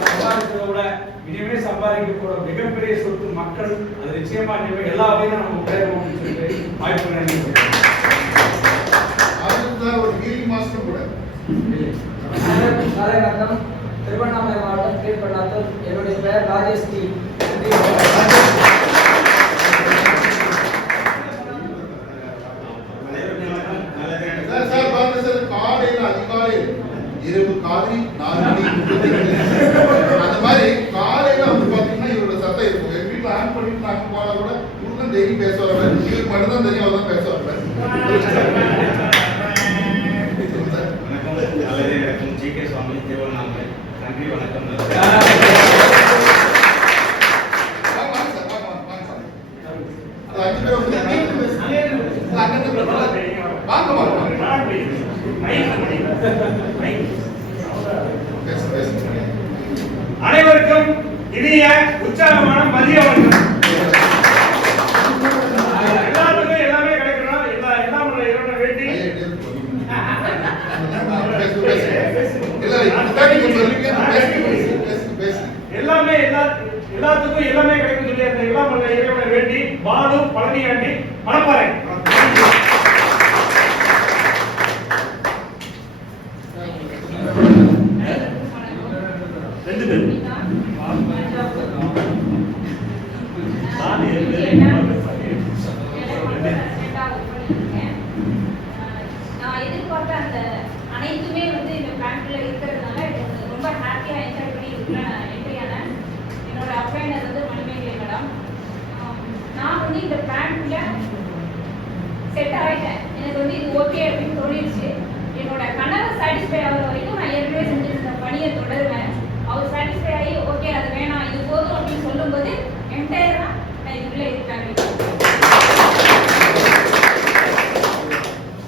சம்பாதிச்சதை விட இனிமே சம்பாதிக்க போற மிகப்பெரிய சொத்து மக்கள். அது நிச்சயமா இனிமே எல்லா வகையிலும் நம்ம உபயோகம் அப்படின்னு சொல்லிட்டு வாய்ப்பு நன்றி. ஒரு ஹீலிங் மாஸ்டர் கூட. வணக்கம். திருவண்ணாமலை மாவட்டம் கீழ்பண்ணாத்தூர். என்னுடைய பெயர் ராஜேஷ் டி. சார் பாருங்க சார், காலையில அதிகாலையில் இரவு காலை 4 மணி 32 அந்த மாதிரி காலையில வந்து பாத்தீங்கன்னா இவரோட சத்தம் இருக்கும். எங்க வீட்டுல ஆன் பண்ணிட்டு நாங்க போனா கூட இவருதான் டெய்லி பேச வரவர். இவருக்கு மட்டும்தான் தெரியும் அவர் தான் பேச வரவர். வணக்கம், ஜி.கே. சுவாமி, திருவண்ணாமலை. நன்றி, வணக்கம். அனைவருக்கும் இனிய உற்சாகமான மதிய வணக்கம். எல்லாத்துக்கும் எல்லாமே கிடைக்கணும், எல்லாம் இறைவனை வேண்டி எல்லாமே எல்லாத்துக்கும் எல்லாமே கிடைக்கும் சொல்லி அந்த எல்லாம் இறைவனை வேண்டி பாலு பழனியாண்டி மணப்பாறை. நான் எதிர்பார்த்த அந்த அனைத்துமே வந்து இந்த பேங்க்ல இருக்கிறதுனால ரொம்ப ஹாப்பியா என்ஜாய் பண்ணி இதுக்குள்ள நான் என்ட்ரி ஆனேன். என்னோட அப்பாயினர் வந்து மணிமேகலை மேடம். நான் வந்து இந்த பேங்க்ல செட் ஆயிட்டேன். எனக்கு வந்து இது ஓகே அப்படின்னு தோணிடுச்சு. என்னோட கணவர் சாட்டிஸ்ஃபை ஆகிற வரைக்கும் நான் ஏற்கனவே செஞ்சிருந்த பணியை தொடருவேன். அவர் சாட்டிஸ்ஃபை ஆகி ஓகே அது வேணாம் இது போதும் அப்படின்னு சொல்லும்போது என்டையரா நான் இதுக்குள்ள இருக்காங்க.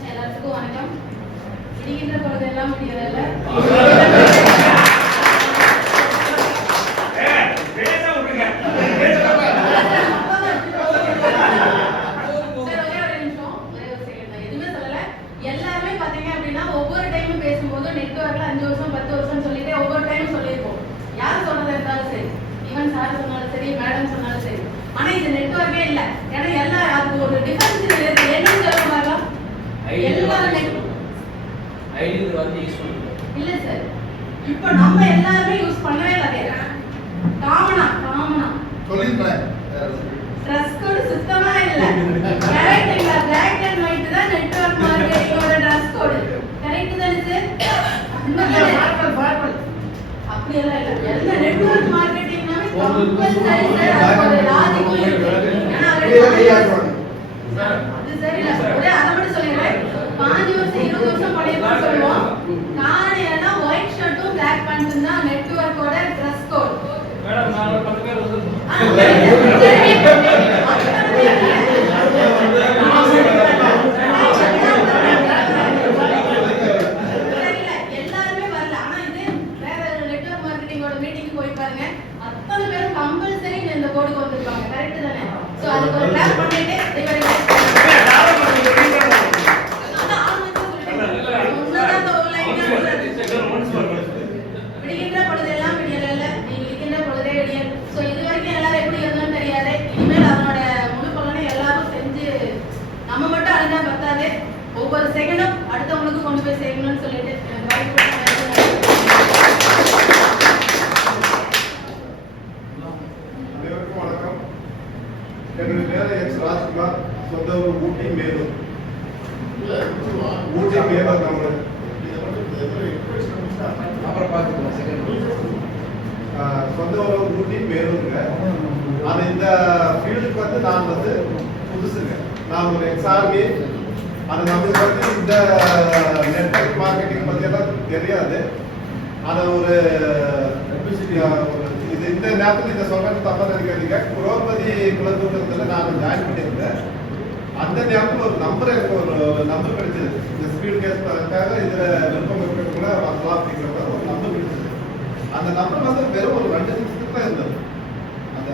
எல்லாத்துக்கும் வணக்கம். இடிக்கின்ற பொழுதெல்லாம் முடியறதில்ல. எல்லாருமே பாத்தீங்க அப்படின்னா ஒவ்வொரு டைமும் பேசும்போது நெட்வொர்க்ல 5 வருஷம் 10 வருஷம் சொல்லிட்டு ஒவ்வொரு டைமும் சொல்லியிருப்போம். யார் சொன்னதா இருந்தாலும் சரி, ஈவன் சார் சொன்னாலும் சரி, மேடம் சொன்னாலும் சரி, ஆனா இது நெட்வொர்க்கே இல்ல. ஏன்னா எல்லா அது ஒரு டிஃபரன்ஸ் இருக்கு. என்னன்னு சொல்லுவாங்க ஐடி வந்து யூஸ் பண்ணுங்க. இல்ல சார், இப்போ நம்ம எல்லாருமே யூஸ் பண்ணவே இல்ல. காமனா சொல்லிருக்கேன். ட்ரெஸ் கோட் சுத்தமா இல்ல. கரெக்ட் இல்ல. Black and white தான் நெட்வொர்க் மார்க்கெட்டிங்கோட ட்ரெஸ் கோட். கரெக்ட் தானே சார்? அப்படி எல்லாம் இல்ல. எல்லா நெட்வொர்க் மார்க்கெட்டிங்னாவே கம்பல்சரி சார். அது லாஜிக்கும் இருக்கு. ஏன்னா அது சரி இல்ல. ஒரே அதை மட்டும் சொல்லிடுறேன். 5 வருஷம் 20 வருஷம் பழையதான் சொல்லுவோம். காரணம் என்னன்னா ஒயிட் ஷர்ட்டும் பிளாக் பேண்ட்டும் தான் நெட்வொர்க்கோட ட்ரெஸ் கோட். மேடம் நான் ஒரு 10 பேர் வந்து எல்லாருமே வரல. ஆனா இது வேற நெட்வொர்க் மார்க்கெட்டிங்கோட மீட்டிங் போய் பாருங்க. அத்தனை பேரும் கம்பல்சரி இந்த கோடுக்கு வந்திருப்பாங்க. கரெக்ட் தானே? சோ அதுக்கு ஒரு கிளாஸ் பண்ணிட்டு விடுகின்ற பொழுதெல்லாம் விடியல், நீங்க இருக்கின்ற பொழுதே விடியல். சோ இது வரைக்கும் எல்லாரும் எப்படி இருந்தோம்னு தெரியாது. இனிமேல் அதனோட முழு பலனை எல்லாரும் செஞ்சு நம்ம மட்டும் அடைஞ்சா பத்தாது, ஒவ்வொரு செகண்டும் அடுத்தவங்களுக்கு கொண்டு போய் சேர்க்கணும்னு சொல்லிட்டு எனக்கு வாய்ப்பு கொடுத்ததுக்கு அனைவருக்கும் வணக்கம். என்னுடைய பேர் எஸ் ராஜ்குமார். சொந்த ஊர் ஊட்டி மேலூர். ஊட்டி மேலூர் நம்ம அப்புறம் பார்த்துக்கலாம். சொந்த ஊர் ஊட்டி மேலூருங்க. அது இந்த ஃபீல்டுக்கு வந்து நான் வந்து புதுசுங்க. நான் ஒரு எக்ஸாமி. அது நம்மளுக்கு வந்து இந்த நெட்வொர்க் மார்க்கெட்டிங் பற்றி எல்லாம் தெரியாது. அதை ஒரு இது இந்த நேரத்தில் இதை சொல்றது தப்பாக நினைக்காதீங்க. குரோபதி குலத்தூட்டத்தில் நான் ஜாயின் பண்ணியிருந்தேன். அந்த நேரத்தில் ஒரு நம்பர் எனக்கு ஒரு நம்பர் கிடைச்சது. இந்த ஸ்பீட் கேஸ்க்காக இதில் விருப்பம் இருக்கிறவங்கள வரலாம் அப்படிங்கிற ஒரு நம்பர் கிடைச்சது. அந்த நம்பர் வந்து வெறும் ஒரு 2 நிமிஷத்துக்கு தான் இருந்தது. அந்த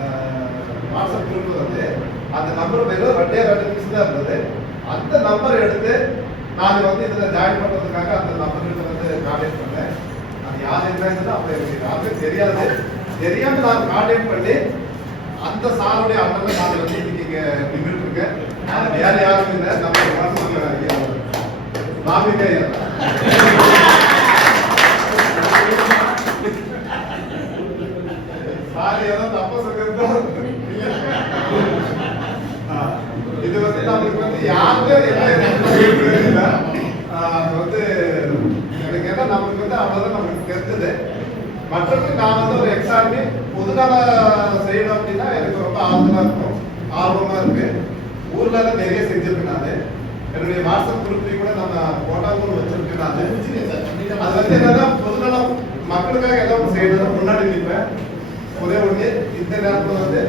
வாட்ஸ்அப் குரூப்ல வந்து அந்த நம்பர் வெறும் 2 நிமிஷம் தான் இருந்தது. அந்த நம்பர் எடுத்து நான் வந்து இதில் ஜாயின் பண்ணுறதுக்காக அந்த நம்பர்கிட்ட வந்து கான்டாக்ட் பண்ணேன். அது யார் என்னங்கிறது அப்போ எனக்கு யாருமே தெரியாது. தெரியாம நான் கான்டாக்ட் பண்ணி அந்த சாருடைய அண்ணன் நான் வந்து இன்னைக்கு இங்கே நின்றுருக்கேன். அது வேற யாரும் இல்லை, நம்ம ராமிகா சாரி ஏதோ தப்பா சொல்லியிருந்தோம். இது வந்து நம்மளுக்கு வந்து யாருமே இல்லை. அது வந்து எனக்கு என்ன நம்மளுக்கு வந்து அவ்வளோதான் நம்மளுக்கு தெரிஞ்சது. மற்றபடி நான் வந்து ஒரு எக்ஸாமி பொதுநல செய்யணும் அப்படின்னா எனக்கு ரொம்ப ஆர்வமா இருக்கு. ஊர்ல எல்லாம் நிறைய செஞ்சிருக்கேன். நான் என்னுடைய வாட்ஸ்அப் குரூப்லயும் கூட நம்ம போட்டாவும் வச்சிருக்கேன். நான் அது வந்து என்னன்னா பொதுநலம் மக்களுக்காக ஏதாவது செய்யணும் முன்னாடி நிற்பேன். ஒரே ஒண்ணு இந்த நேரத்தில் வந்து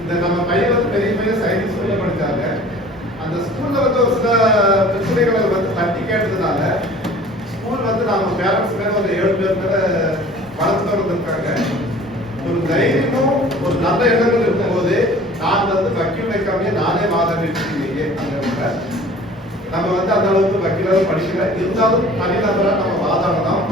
இந்த நம்ம பையன் வந்து பெரிய பையன் சயின்ஸ் ஸ்கூல்ல படிச்சாங்க. அந்த ஸ்கூல்ல வந்து ஒரு சில பிரச்சனைகளை வந்து தட்டி கேட்டதுனால ஸ்கூல் வந்து நம்ம பேரண்ட்ஸ் மேல ஒரு 7 பேர் மேல வளர்த்து வந்திருக்காங்க. ஒரு தைரியமும் ஒரு நல்ல எண்ணங்கள் இருக்கும்போது நான் வந்து வக்கீல் வைக்காமயே நானே வாதாடிட்டு நம்ம வந்து அந்த அளவுக்கு வக்கீலாக படிக்கல. இருந்தாலும் தனிநபரா நம்ம வாதாடலாம்.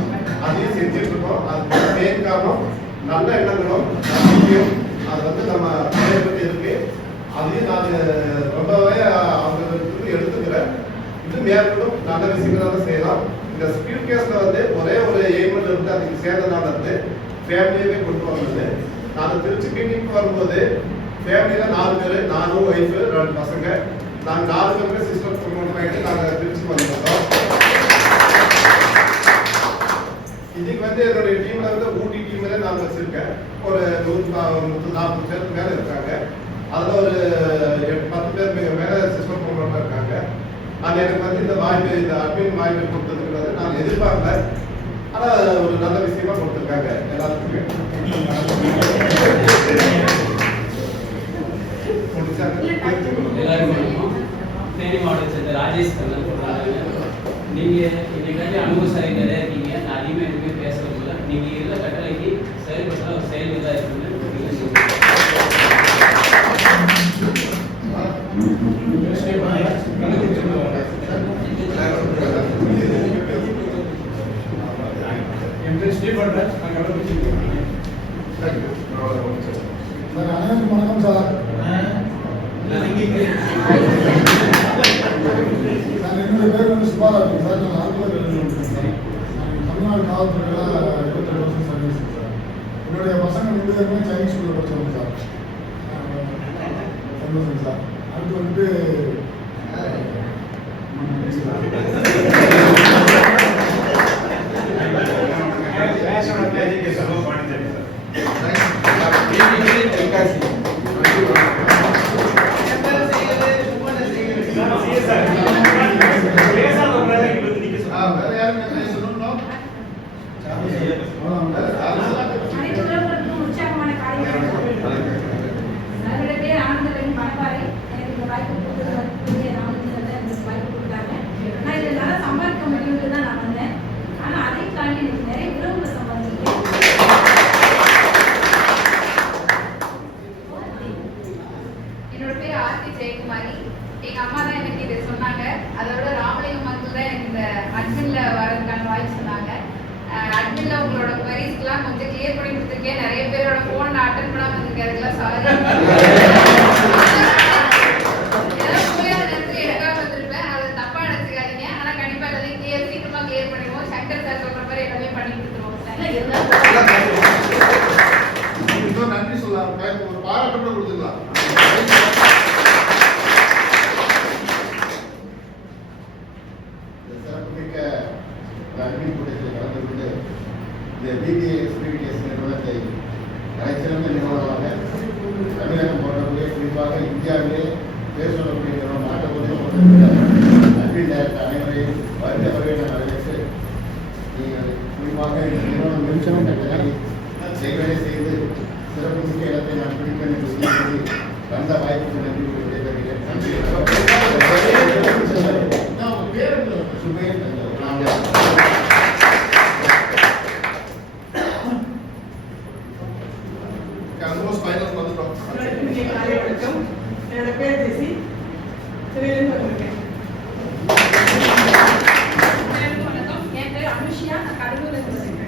அதையும் செஞ்சுட்டு இருக்கோம். அது மெயின் காரணம் நல்ல எண்ணங்களும் நம்பிக்கையும் அது வந்து நம்ம பற்றி இருக்கு. அதையும் நான் ரொம்பவே அவங்களுக்கு எடுத்துக்கிறேன். இது மேற்கொண்டும் நல்ல விஷயங்களாக செய்யலாம். இந்த ஸ்பீட் கேஸ்ல வந்து ஒரே ஒரு எய்மில் இருந்து அதுக்கு சேர்ந்தனால இருந்து ஃபேமிலியவே கொண்டு வந்தது. நான் திருச்சி மீட்டிங்க்கு வரும்போது ஃபேமிலியில 4 பேர், நானும் ஒய்ஃபு 2 பசங்க. நாங்கள் 4 பேருமே சிஸ்டம் ப்ரொமோட் ஆகிட்டு நாங்கள் திருச்சி வந்துட்டோம். இன்னைக்கு வந்து என்னுடைய டீம்ல வந்து ஊட்டி டீம்ல நான் வச்சிருக்கேன். ஒரு 140 பேருக்கு மேல இருக்காங்க. அதுல ஒரு 10 பேர் மேல சிஸ்டம் ப்ரொமோட்டா இருக்காங்க. அது எனக்கு வந்து இந்த வாய்ப்பு, இந்த அட்மின் வாய்ப்பு கொடுத்ததுங்கிறது நான் எதிர்பார்க்கல. ஆனா ஒரு நல்ல விஷயமா கொடுத்துருக்காங்க எல்லாத்துக்குமே. எல்லாருக்கும் தேனி மாவட்டத்தை சேர்ந்த ராஜேஷ் கண்ணன் சொல்றாங்க. நீங்க இன்னைக்கு அனுபவசாலி நிறைய இருக்கீங்க. நான் அதிகமாக எதுவுமே பேசுறதில்ல. நீங்க எல்லா கட்டளைக்கு செயல்பட்டா ஒரு செயல் தான் இருக்குன்னு அனைவருக்கும் வணக்கம் சார். தமிழ்நாடு காவல்துறையில் 22 வருஷம் சர்வீஸ் சார். என்னுடைய பசங்க 2 பேருமே சைனீஸ் ஸ்கூலில் படிச்சவங்க சார். சந்தோஷம் சார். அடுத்து வந்து அனைத்து உறவுகளுக்கும் உற்சாகமான காரியங்கள் என்னுடைய பேர் ஆனந்தவன் பணப்பாறை. எனக்கு இந்த வாய்ப்பு கொடுத்தது எனக்கு வாய்ப்பு கொடுத்தாங்க. நான் இதில் நல்லா சம்பாதிக்க முடியும்னு தான் நான் வந்தேன். ஆனால் அதையும் தாண்டி எனக்கு நிறைய உறவுகளை சம்பாதிச்சிருக்கேன். என்னோட பேர் ஆர்த்தி ஜெயக்குமாரி. எங்க அம்மா தான் எனக்கு இதை சொன்னாங்க. அதோட ராமலிங்கம் மக்கள் தான் எனக்கு இந்த அட்மின்ல வரதுக்கான வாய்ப்பு சொன்னாங்க. அட்மின்ல உங்களோட குவரிஸ்லாம் கொஞ்சம் கிளியர் பண்ணி கொடுத்துருக்கேன். நிறைய பேரோட போன் நான் அட்டன் பண்ணாம வந்திருக்கேன். அதுக்கெல்லாம் சாரி. ஏதாவது புரியாத நேரத்தில் எனக்காக வந்திருப்பேன். அதை தப்பா நினைச்சுக்காதீங்க. ஆனா கண்டிப்பா எல்லாத்தையும் சீக்கிரமா கிளியர் பண்ணிடுவோம். சங்கர் சார் சொல்ற மாதிரி எல்லாமே பண்ணி கொடுத்துருவோம். இன்னும் நன்றி சொல்லலாம். ஒரு பாராட்டு கூட கொடுத்துக்கலாம். சிறப்புமிக்க அட்மின் கூட்டத்தில் கலந்து கொண்டு இந்த பிடிஎஸ் நிறுவனத்தை தலைச்சிறந்த நிறுவனமாக தமிழகம் போன்றவர்களே குறிப்பாக இந்தியாவிலே பேர் சொல்லக்கூடிய நிறுவனம் நாட்டக்கூடிய அட்மின் டைரக்டர் அனைவரையும் வருகிறவரை நான் வரவேற்று நீங்கள் குறிப்பாக இந்த நிறுவனம் செய்வதை செய்து சிறப்புமிக்க இடத்தை நான் பிடிப்பேன் என்று சொல்லி தந்த வாய்ப்புக்கு நன்றி விடைபெறுகிறேன். சுபேர் வணக்கம். என்னோட பேர் ஜெசி. திருவிழந்து வந்திருக்கேன். வணக்கம். என் பேர் அனுஷியா. நான் கடலூர்ல இருந்து வந்திருக்கேன்.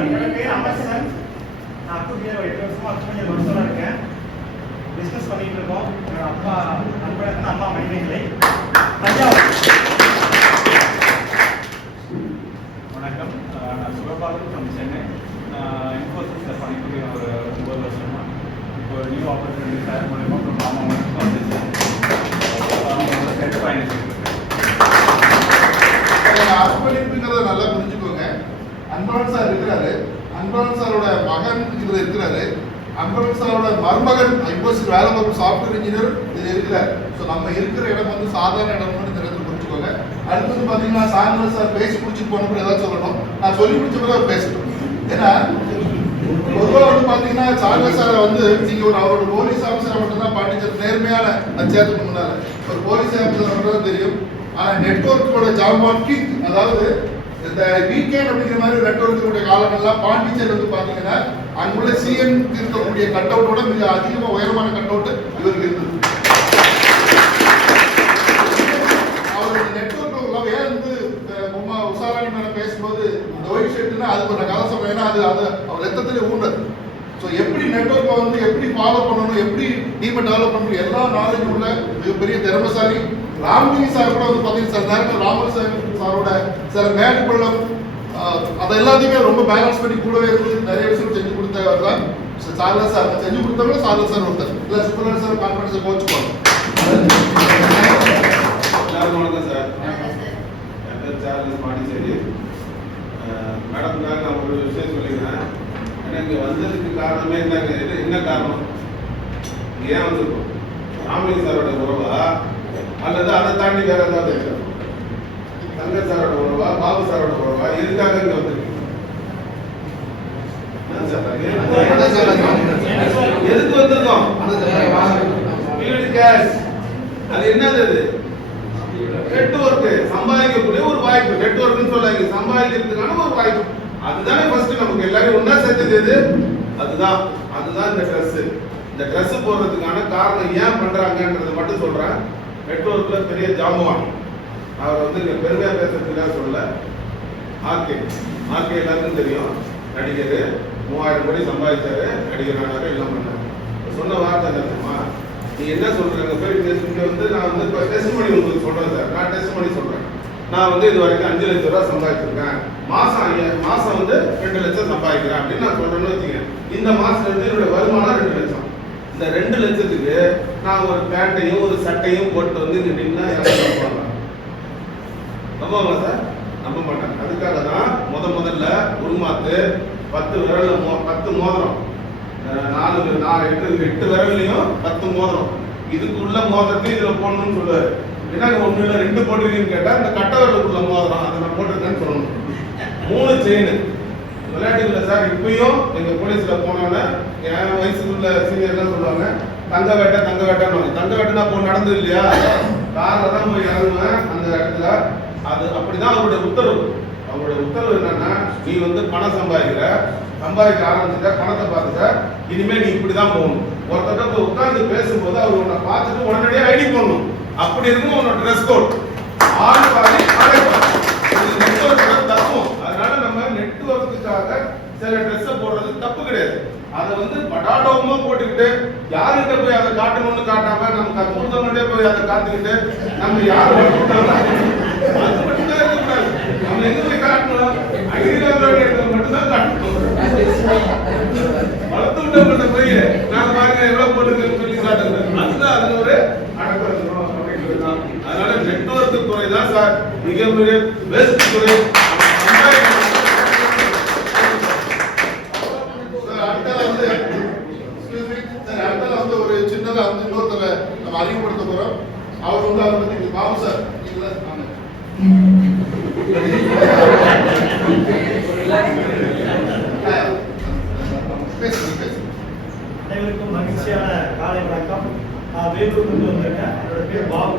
என்னோட பேர் அமர்சன். நான் அக்குடியில் 8 வருஷமா அக்குடியில் இருக்கேன். பிஸ்னஸ் பண்ணிட்டு இருக்கோம். என்னோட அப்பா அன்பழகன், அம்மா மணிமேகலை. தஞ்சாவூர். வணக்கம். நான் சுகபாலன் ஃப்ரம் சென்னை. இன்ஃபோசிஸில் பணிபுரியும் ஒரு 9 வருஷமா. இப்போ ஒரு நியூ ஆப்பர்ச்சுனிட்டி சார் மூலமா மாமா மட்டும் வந்துச்சு. அவங்களோட செட் பயணிச்சுட்டு இருக்கேன். அர்ப்பணிப்புங்கிறத நல்லா புரிஞ்சுக்கோங்க. அன்பழகன் சார் இருக்கிறாரு. அன்பழகன் சாரோட மகன் இதுல இருக்கிறாரு. அன்பழகன் சாரோட மருமகன் இன்ஃபோசிஸ் வேலை பார்க்கும் சாஃப்ட்வேர் இன்ஜினியர் இது இருக்கிறார். ஸோ நம்ம இருக்கிற இடம் வந்து சாதாரண இடம் இந்த இடத்துல புரிஞ்சுக்கோங்க. அடுத்தது பார்த்தீங்கன்னா சாயந்தரம் சார் பேசி முடிச்சுட்டு போனப்போ ஏதாவது சொல்லணும். நான் சொல்லி முடிச்ச பிறகு அவர் பேசணும். ஏன்னா பொதுவாக வந்து பார்த்தீங்கன்னா சார்லஸ் சாரை வந்து நீங்கள் ஒரு அவரோட போலீஸ் ஆஃபீஸரை மட்டும் தான் பாண்டிச்சேரி நேர்மையான அத்தியாயத்துக்கு முன்னால ஒரு போலீஸ் ஆஃபீஸரை மட்டும் தான் தெரியும். ஆனால் நெட்வொர்க்கோட ஜாமான் கிக், அதாவது இந்த வீக்கெண்ட் அப்படிங்கிற மாதிரி நெட்வொர்க்குடைய காலங்கள்லாம் பாண்டிச்சேரி வந்து பார்த்தீங்கன்னா அங்குள்ள சிஎன் இருக்கக்கூடிய கட் அவுட்டோட மிக அதிகமாக உயரமான கட் அவுட் இவருக்கு இருந்தது. அவருடைய நெட்வொர்க் ஏன் வந்து உஷாராணி மேல பேசும்போது இந்த ஒயிட் ஷர்ட்னா அதுக்கு ஒரு கதை சொல்றேன். ஏன்னா அது அவர் ரத்தத்திலே ஊண்டது. ஸோ எப்படி நெட்வொர்க்கை வந்து எப்படி ஃபாலோ பண்ணணும், எப்படி டீமை டெவலப் பண்ணணும், எல்லா நாலேஜும் உள்ள மிகப்பெரிய திறமைசாலி. ராமலிங்க சார் கூட வந்து பார்த்தீங்கன்னா சில நேரத்தில் ராமலிங்க சாரோட சில மேற்கொள்ளும் அதை எல்லாத்தையுமே ரொம்ப பேலன்ஸ் பண்ணி கூடவே இருந்து நிறைய விஷயம் செஞ்சு கொடுத்தவர் தான் சார்லஸ் சார். செஞ்சு கொடுத்தவங்க சார்லஸ் சார் ஒருத்தர். இல்லை சுப்பரன் சார் கான்ஃபரன்ஸை கோச்சுப்பாங்க. எல்லாருக்கும் வணக்கம் சார். என் பேர் சார்லஸ் பாண்டிச்சேரி. மேடம்காக நான் ஒரு விஷயம் சொல்லிக்கிறேன். எனக்கு வந்ததுக்கு காரணமே என்ன காரணம், ஏன் வந்திருக்கோம்? ராமலிங்க சாரோட உறவா அல்லது அதை தாண்டி வேற ஏதாவது இருக்கா? தங்கர் சாரோட உறவா, பாபு சாரோட உறவா, எதுக்காக இங்க வந்திருக்கீங்க? எதுக்கு வந்திருக்கோம்? அது என்னது? நெட்வொர்க், சம்பாதிக்கக்கூடிய ஒரு வாய்ப்பு. நெட்வொர்க்னு சொல்லாங்க, சம்பாதிக்கிறதுக்கான ஒரு வாய்ப்பு. அதுதானே ஃபர்ஸ்ட் நமக்கு எல்லாரும் ஒன்னா சேர்த்தது எது? அதுதான் இந்த ட்ரெஸ். இந்த ட்ரெஸ் போடுறதுக்கான காரணம் ஏன் பண்றாங்கன்றதை மட்டும் சொல்றேன். நெட்வொர்க்ல பெரிய ஜாம்பவான் அவர் வந்து இங்க பெருமையா பேசுறதுக்காக சொல்ல. ஆர்கே எல்லாருக்கும் தெரியும். நடிகர் 3000 கோடி சம்பாதிச்சாரு, நடிகர் ஆனாரு, எல்லாம் பண்ணாரு. சொன்ன வார்த்தை என்ன தெரியுமா? நீ என்ன சொல்றாங்க போய் இங்க வந்து நான் வந்து இப்போ டெஸ்ட் மணி உங்களுக்கு சொல்றேன் சார். நான் டெஸ்ட் மணி சொல்றேன். நான் வந்து இது வரைக்கும் 5 லட்சம் ரூபாய் சம்பாதிச்சிருக்கேன். மாசம் வந்து 2 லட்சம் சம்பாதிக்கிறேன் அப்படின்னு நான் சொல்றேன்னு வச்சுக்கேன். இந்த மாசத்துல இருந்து என்னோட வருமானம் 2 லட்சம். இந்த 2 லட்சத்துக்கு நான் ஒரு பேண்ட்டையும் ஒரு சட்டையும் போட்டு வந்து நின்னா யாரும் நம்புவாங்க சார்? நம்ப மாட்டாங்க. அதுக்காக தான் முதல்ல உருமாத்து 10 விரல்ல 10 மோதிரம், 8 விரல்லையும் 10 மோதிரம், இதுக்குள்ள மோதிரத்தை இதுல போடணும்னு சொல்லுவாரு. என்ன 1 இல்ல 2 போட்டிருக்கீங்கன்னு கேட்டா இந்த கட்டவரலுக்குள்ள மோதிரம் அதை நான் போட்டிருக்கேன்னு சொல்லணும். 3 செயின் விளையாட்டு இல்லை சார். இப்பயும் எங்க போலீஸ்ல போனோன்னா என் வயசுக்குள்ள சீனியர்லாம் சொல்லுவாங்க தங்க வேட்டைன்னு. தங்க வேட்டைனா போ நடந்தது இல்லையா? கார்ல தான் போய் இறங்குவேன் அந்த இடத்துல. அது அப்படிதான் அவருடைய உத்தரவு. அவருடைய உத்தரவு என்னன்னா, நீ வந்து பணம் சம்பாதிக்க ஆரம்பிச்சுட்ட, பணத்தை பார்த்துட்ட, இனிமே நீ இப்படிதான் போகணும். ஒருத்தட்ட போய் உட்கார்ந்து பேசும்போது அவர் உன்னை பார்த்துட்டு உடனடியே ஐடி போடணும். அப்படி இருக்கும் உன்னோட ட்ரெஸ் கோட். ஆள் பாதி ஆடை பாதி. இது நெட்வொர்க்கோட தப்பும். அதனால நம்ம நெட்வொர்க்குக்காக சில ட்ரெஸ்ஸை போடுறது தப்பு கிடையாது. அதை வந்து படாடோமா போட்டுக்கிட்டு யாருக்கிட்ட போய் அதை காட்டணும்னு காட்டாம நம்ம கற்பூர்த்தவன்கிட்டே போய் அதை காத்துக்கிட்டு நம்ம யார் வளர்த்துட்டாங்க அது மட்டும் தான் இருக்கக்கூடாது. நம்ம எங்க போய் காட்டணும்? அகிலாண்டோட மட்டும்தான் காட்டணும். வளர்த்து விட்டவங்கள்ட்ட போய் நான் பாருங்க எவ்வளவு போட்டுருக்கேன்னு சொல்லி காட்டுங்க. அதுதான் அது ஒரு அடக்கம் இருக்கணும் அப்படிங்கிறது தான். அதனால நெட்வொர்க் துறை தான் சார் மிகப்பெரிய பெஸ்ட் துறை. அடுத்தல வந்து ஒரு சின்னதா வந்து இன்னொருத்தர நம்ம அறிமுகப்படுத்த போறோம். அவர் வந்து அவரை பத்தி பாபு சார் அனைவருக்கும் மகிழ்ச்சியான காலை வணக்கம். நான் வேலூர் கொண்டு வந்திருக்கேன். என்னோட பேர் பாபு.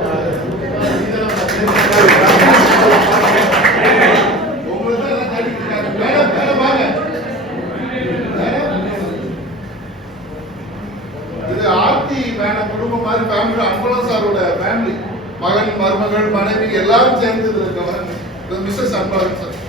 இது ஆர்த்தி மேடம் குடும்பம் மாதிரி ஃபேமிலி. அன்பழகன் சாரோட ஃபேமிலி, மகன், மருமகள், மனைவி எல்லாரும் சேர்ந்து இருக்கவர் மிஸ்ஸஸ் அன்பழகன் சார்.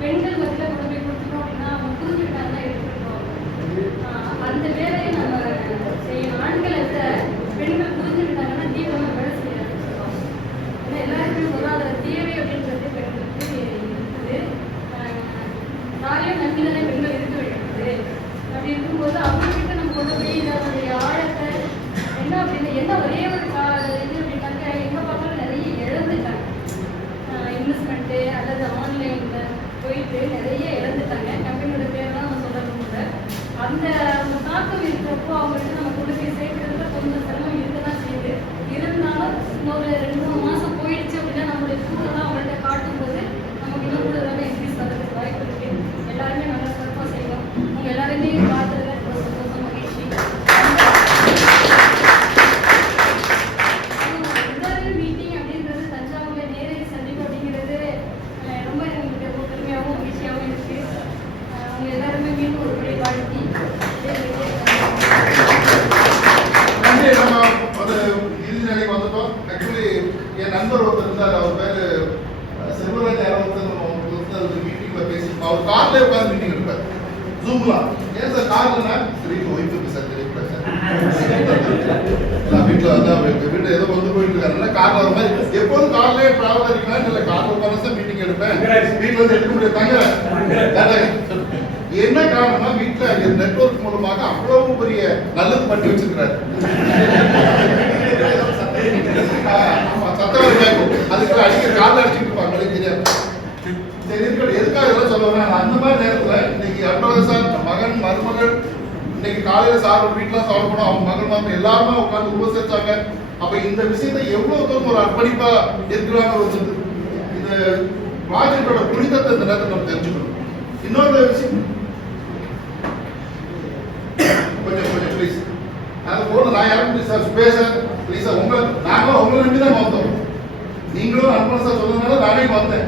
பெண்கள் மத்தியில் கொண்டு போய் கொடுத்துட்டோம் அப்படின்னா அவங்க புரிஞ்சுக்கிட்டாங்கன்னா எடுத்துக்கிட்டோம். அந்த வேலையை நம்ம செய்யணும். ஆண்களை விட பெண்கள் புரிஞ்சுக்கிட்டாங்கன்னா தீவிரமாக வேலை செய்ய ஆரம்பிச்சிருக்கோம். ஏன்னா எல்லாருக்குமே பொருளாதார தேவை அப்படின்றது பெண்களுக்கு இருக்குது. தாயும் நம்பிதானே பெண்கள் இருக்க வேண்டியது. அப்படி இருக்கும்போது அவங்ககிட்ட நம்ம கொண்டு போய் அதனுடைய ஆழத்தை என்ன அப்படின்னு என்ன ஒரே ஒரு இது அப்படின்னாக்க எங்கே பார்த்தாலும் நிறைய இழந்துட்டாங்க. இன்வெஸ்ட்மெண்ட்டு அல்லது ஆன்லைனில் போயிட்டு நிறைய இழந்துட்டாங்க. கம்பெனியோட பேரெல்லாம் நம்ம சொல்லணும் கூட. அந்த தாக்கம் இருக்கிறப்போ அவங்கள்ட்ட நம்ம கொண்டு போய் சேர்க்கறதுல கொஞ்சம் சிரமம் இருக்க தான் செய்யுது. இருந்தாலும் இன்னொரு 2-3 மாதம் போயிடுச்சு அப்படின்னா நம்மளுடைய சூழலாம் அவங்கள்ட்ட காட்டும்போது நமக்கு இன்னும் கூட எல்லாமே இன்க்ரீஸ் பண்ணுறதுக்கு வாய்ப்பு இருக்குது. எல்லாருமே நல்லா சிறப்பாக செய்யணும். உங்கள் எல்லாருமே பார்த்ததுல ரொம்ப சந்தோஷம், மகிழ்ச்சி. மீட்டிங் அப்படின்றது தஞ்சாவூர்ல நேரடி சந்திப்பு அப்படிங்கிறது ரொம்ப எங்களுக்கு பெருமையாகவும் மகிழ்ச்சியாகவும் இருக்கு. அவங்க எல்லாருமே மீண்டும் ஒரு முறை வாழ்த்தி நம்ம ஒரு இறுதி நிலைக்கு வந்துட்டோம். ஆக்சுவலி என் நண்பர் ஒருத்தர் இருந்தார். அவர் பேரு செல்வராஜ் யாராவது மீட்டிங்ல பேசி அவர் கார்ல உட்காந்து மீட்டிங் எடுப்பார் ஜூம்லாம். ஏன் சார் கார்லனா சரி ஒய்ஃபுக்கு சார் தெரியக்கூடாது சார் வீட்டில் வந்து வீட்டு ஏதோ வந்து போயிட்டு இருக்காருன்னா கார்ல வர மாதிரி எப்போதும் கார்லயே டிராவல் இருக்கீங்களா இல்லை கார்ல உட்காந்து சார் மீட்டிங் எடுப்பேன். வீட்டில் வந்து எடுக்க முடியாது தங்குறேன். என்ன காரணம்னா வீட்டுல நெட்வொர்க் மூலமாக அவ்வளவு பெரிய நல்லது பண்ணி வச்சிருக்கிறாரு. காலையில சார் வீட்டுல சாப்பிட போனோம், அவங்க மகள் மாமன் எல்லாருமே உட்கார்ந்து உபசரிச்சாங்க. அப்ப இந்த விஷயத்தை எவ்வளவு தூரம் ஒரு அர்ப்பணிப்பா இருக்கிறாங்க இந்த ப்ராஜெக்டோட புனிதத்தை இந்த நேரத்தில் நம்ம தெரிஞ்சுக்கணும். இன்னொரு விஷயம் கொஞ்சம் ப்ளீஸ், அது போல நான் யாரும் சார் பேச ப்ளீஸ் சார், உங்களை நம்பி தான் வந்தோம். நீங்களும் அன்பன் சார் சொன்னதுனால நானே வந்தேன்.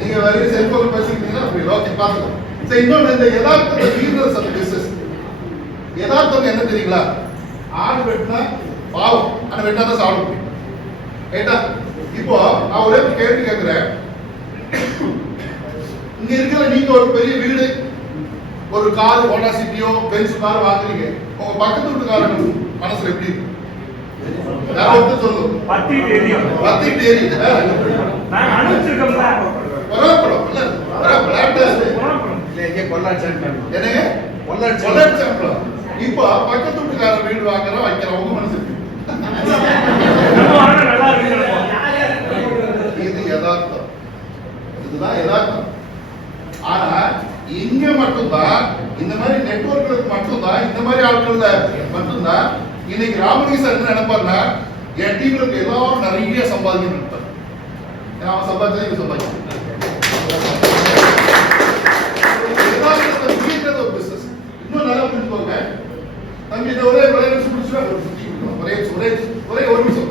நீங்க வேற செல்போன் பேசிக்கிட்டீங்கன்னா அப்படி ஓகே பார்த்துக்கலாம். சரி, இன்னொன்று இந்த யதார்த்தத்தை வீரர் சப் பிசினஸ் யதார்த்தம் என்ன தெரியுங்களா? ஆடு வெட்டினா பாவம், ஆனா வெட்டினா தான் சாப்பிட முடியும். ரைட்டா? இப்போ நான் ஒரே கேள்வி கேட்கிறேன். இங்க இருக்கிற நீங்க ஒரு பெரிய வீடு, ஒரு கார், ஹோண்டா சிட்டியோ பென்ஸ் கார் வாங்குறீங்க, உங்க பக்கத்து வீட்டுக்காரங்க மனசுல எப்படி இருக்கு? சொல்லுங்க. பத்திட்டு எரியும். நான் அனுப்பிச்சிருக்கோம்ல. பரவாயில்ல. என்னங்க? கொள்ளாட்டம். இப்போ பக்கத்து வீட்டுக்காரன் வீடு வாங்குறோம் வைக்கிறோம், உங்க மனசு இது யதார்த்தம். இதுதான் யதார்த்தம். ஆனா இங்க மட்டும்தான் இந்த மாதிரி நெட்வொர்க்களுக்கு மட்டும்தான், இந்த மாதிரி ஆட்கள் மட்டும்தான் இன்னைக்கு ராமகிருஷ்ணன் என்ன நினைப்பாருன்னா, என் டீம்ல இருக்க எல்லாரும் நிறைய சம்பாதிக்கணும் நினைப்பாரு. ஏன்னா அவன் சம்பாதிச்சா சம்பாதிக்க ஒரு பிசினஸ். இன்னும் நல்லா புரிஞ்சுக்கோங்க தம்பி. இந்த ஒரே ஒரே நிமிஷம் முடிச்சுன்னா ஒரே ஒரு நிமிஷம்.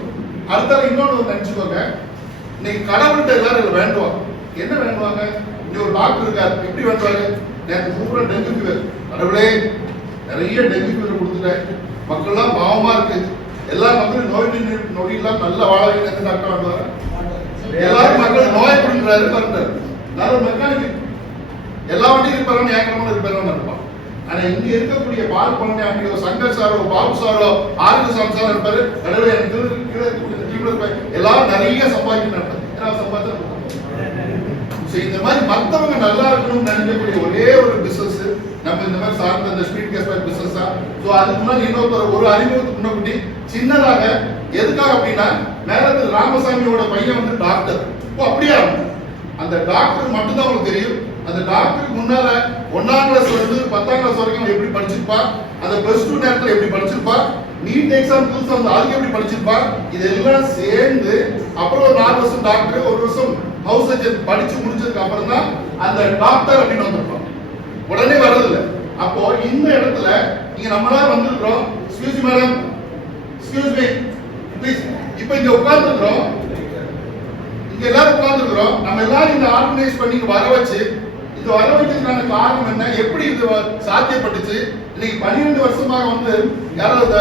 அடுத்தால இன்னொன்று நினைச்சுக்கோங்க. இன்னைக்கு கடவுள்கிட்ட எல்லாரும் வேண்டுவாங்க. என்ன வேண்டுவாங்க? இங்க ஒரு டாக்டர் இருக்காரு, எப்படி வேண்டுவாங்க? எனக்கு பூரா டெங்கு ஃபீவர், கடவுளே நிறைய டெங்கு ஃபீவர் கொடுத்துட்டேன், மக்கள்லாம் பாவமா இருக்கு, எல்லா மக்களும் நோய் நொடியெல்லாம் நல்ல வாழ டாக்டர் வேண்டுவாங்க. எல்லாரும் மக்கள் நோய் கொடுக்குறாரு பாருங்கிறாரு. எல்லாரும் மெக்கானிக் எல்லா வண்டியும் இருப்பாரு, ஏக்கரமான இருப்பாரு இருப்பான். ஆனா இங்க இருக்கக்கூடிய பால் பழனியோ சங்கர் சாரோ பாபு சாரோ ஆரோக்கியசாமி சாரோ இருப்பாரு, கடவுளே எனக்கு எல்லாரும் நிறைய சம்பாதிக்கணும். ஏன்னா சம்பாதிச்சு இந்த மாதிரி மற்றவங்க நல்லா இருக்கணும்னு நினைக்கக்கூடிய ஒரே ஒரு பிசினஸ் நம்ம இந்த மாதிரி சார்ந்த இந்த ஸ்ட்ரீட் கேஸ் பிசினஸ் தான். ஸோ அதுக்கு முன்னாடி இன்னொருத்தர் ஒரு அறிமுகத்துக்கு முன்னாடி சின்னதாக எதுக்காக அப்படின்னா, மேலத்தில் ராமசாமியோட பையன் வந்து டாக்டர். ஓ அப்படியா? அந்த டாக்டர் மட்டும்தான் உங்களுக்கு தெரியும். அந்த டாக்டருக்கு முன்னால 1ஆம் கிளாஸ்ல இருந்து 10ஆம் கிளாஸ் வரைக்கும் எப்படி படிச்சிருப்பா, அந்த பிளஸ் 2 நேரத்தில் எப்படி படிச்சிருப்பா, நீட் எக்ஸாம் புதுசா வந்து அதுக்கு எப்படி படிச்சிருப்பா, இதெல்லாம் சேர்ந்து அப்புறம் ஒரு 4 வருஷம் டாக்டர், 1 வருஷம் ஹவுஸ் சர்ஜன் படிச்சு முடிச்சதுக்கு அப்புறம் தான் அந்த டாக்டர் அப்படின்னு வந்திருப்போம். உடனே வர்றதில்லை. அப்போ இந்த இடத்துல நீங்க நம்மளா வந்திருக்கிறோம். Excuse madam, excuse me please. இப்போ இங்க உட்கார்ந்துருக்கிறோம், இங்க எல்லாரும் உட்கார்ந்துருக்கிறோம். நம்ம எல்லாரும் இந்த ஆர்கனைஸ் பண்ணி வர வச்சு, இது வர வைக்கிறதுக்கான காரணம் என்ன, எப்படி இது சாத்தியப்பட்டுச்சு? இன்னைக்கு 12 வருஷமாக வந்து யாராவது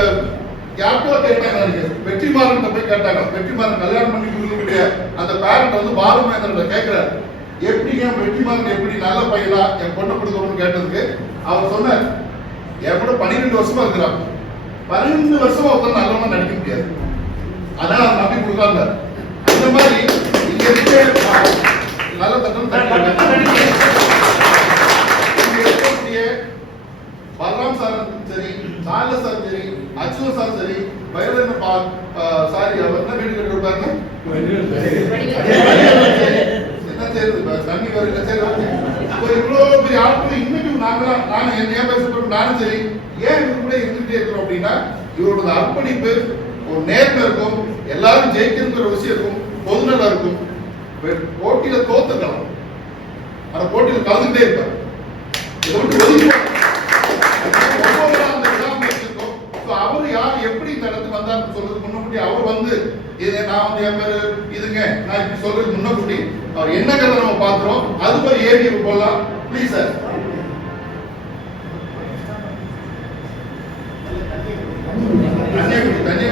யாருக்கோ கேட்டாங்க, வெற்றிமாறன் போய் கேட்டாங்க. வெற்றிமாறன் கல்யாணம் பண்ணி கொடுக்கக்கூடிய அந்த பேரண்ட் வந்து பாலுமேந்திரன் கேட்கிறாரு, எப்படிங்க வெற்றிமாறன் எப்படி நல்ல பையனா என் பொண்ணை கொடுக்கணும்னு கேட்டதுக்கு அவர் சொன்னார், என் கூட 12 வருஷமா இருக்கிறாங்க, 12 வருஷமா ஒருத்தர் நல்லவனா நடிக்க முடியாது, அதனால அவர் நம்பி கொடுக்காங்க. இந்த மாதிரி இங்க இருக்க நல்ல தட்டம் பலராம் சார் சரி, சார்லஸ் சார் சரி, அச்சுவல் சார் சரி, வயலின் சாரி அவர் என்ன வீடு கட்டி விட்டாங்க என்ன செய்யுது தண்ணி வருது. சரி, இவ்வளவு பெரிய ஆட்கள் இன்னைக்கு நானும் என் பேசப்பட்டு நானும் சரி, ஏன் இது கூட இருந்துகிட்டே இருக்கிறோம் அப்படின்னா, இவரோட அர்ப்பணிப்பு, ஒரு நேர்மை இருக்கும், எல்லாரும் ஜெயிக்கிற விஷயம் இருக்கும், பொதுநலம் இருக்கும். போட்டியில தோத்துக்கலாம், அந்த போட்டியில கலந்துட்டே இருப்பார். அவரு யார் எப்படி இந்த இடத்துக்கு வந்தார் சொல்றது முன்னக்கூட்டி அவர் வந்து இது நான் வந்து என் பேரு இதுங்க நான் இப்படி சொல்றது முன்னக்கூட்டி அவர் என்ன கதை நம்ம பாக்குறோம். அதுக்கு ஒரு ஏரியா போடலாம் ப்ளீஸ் சார். தண்ணி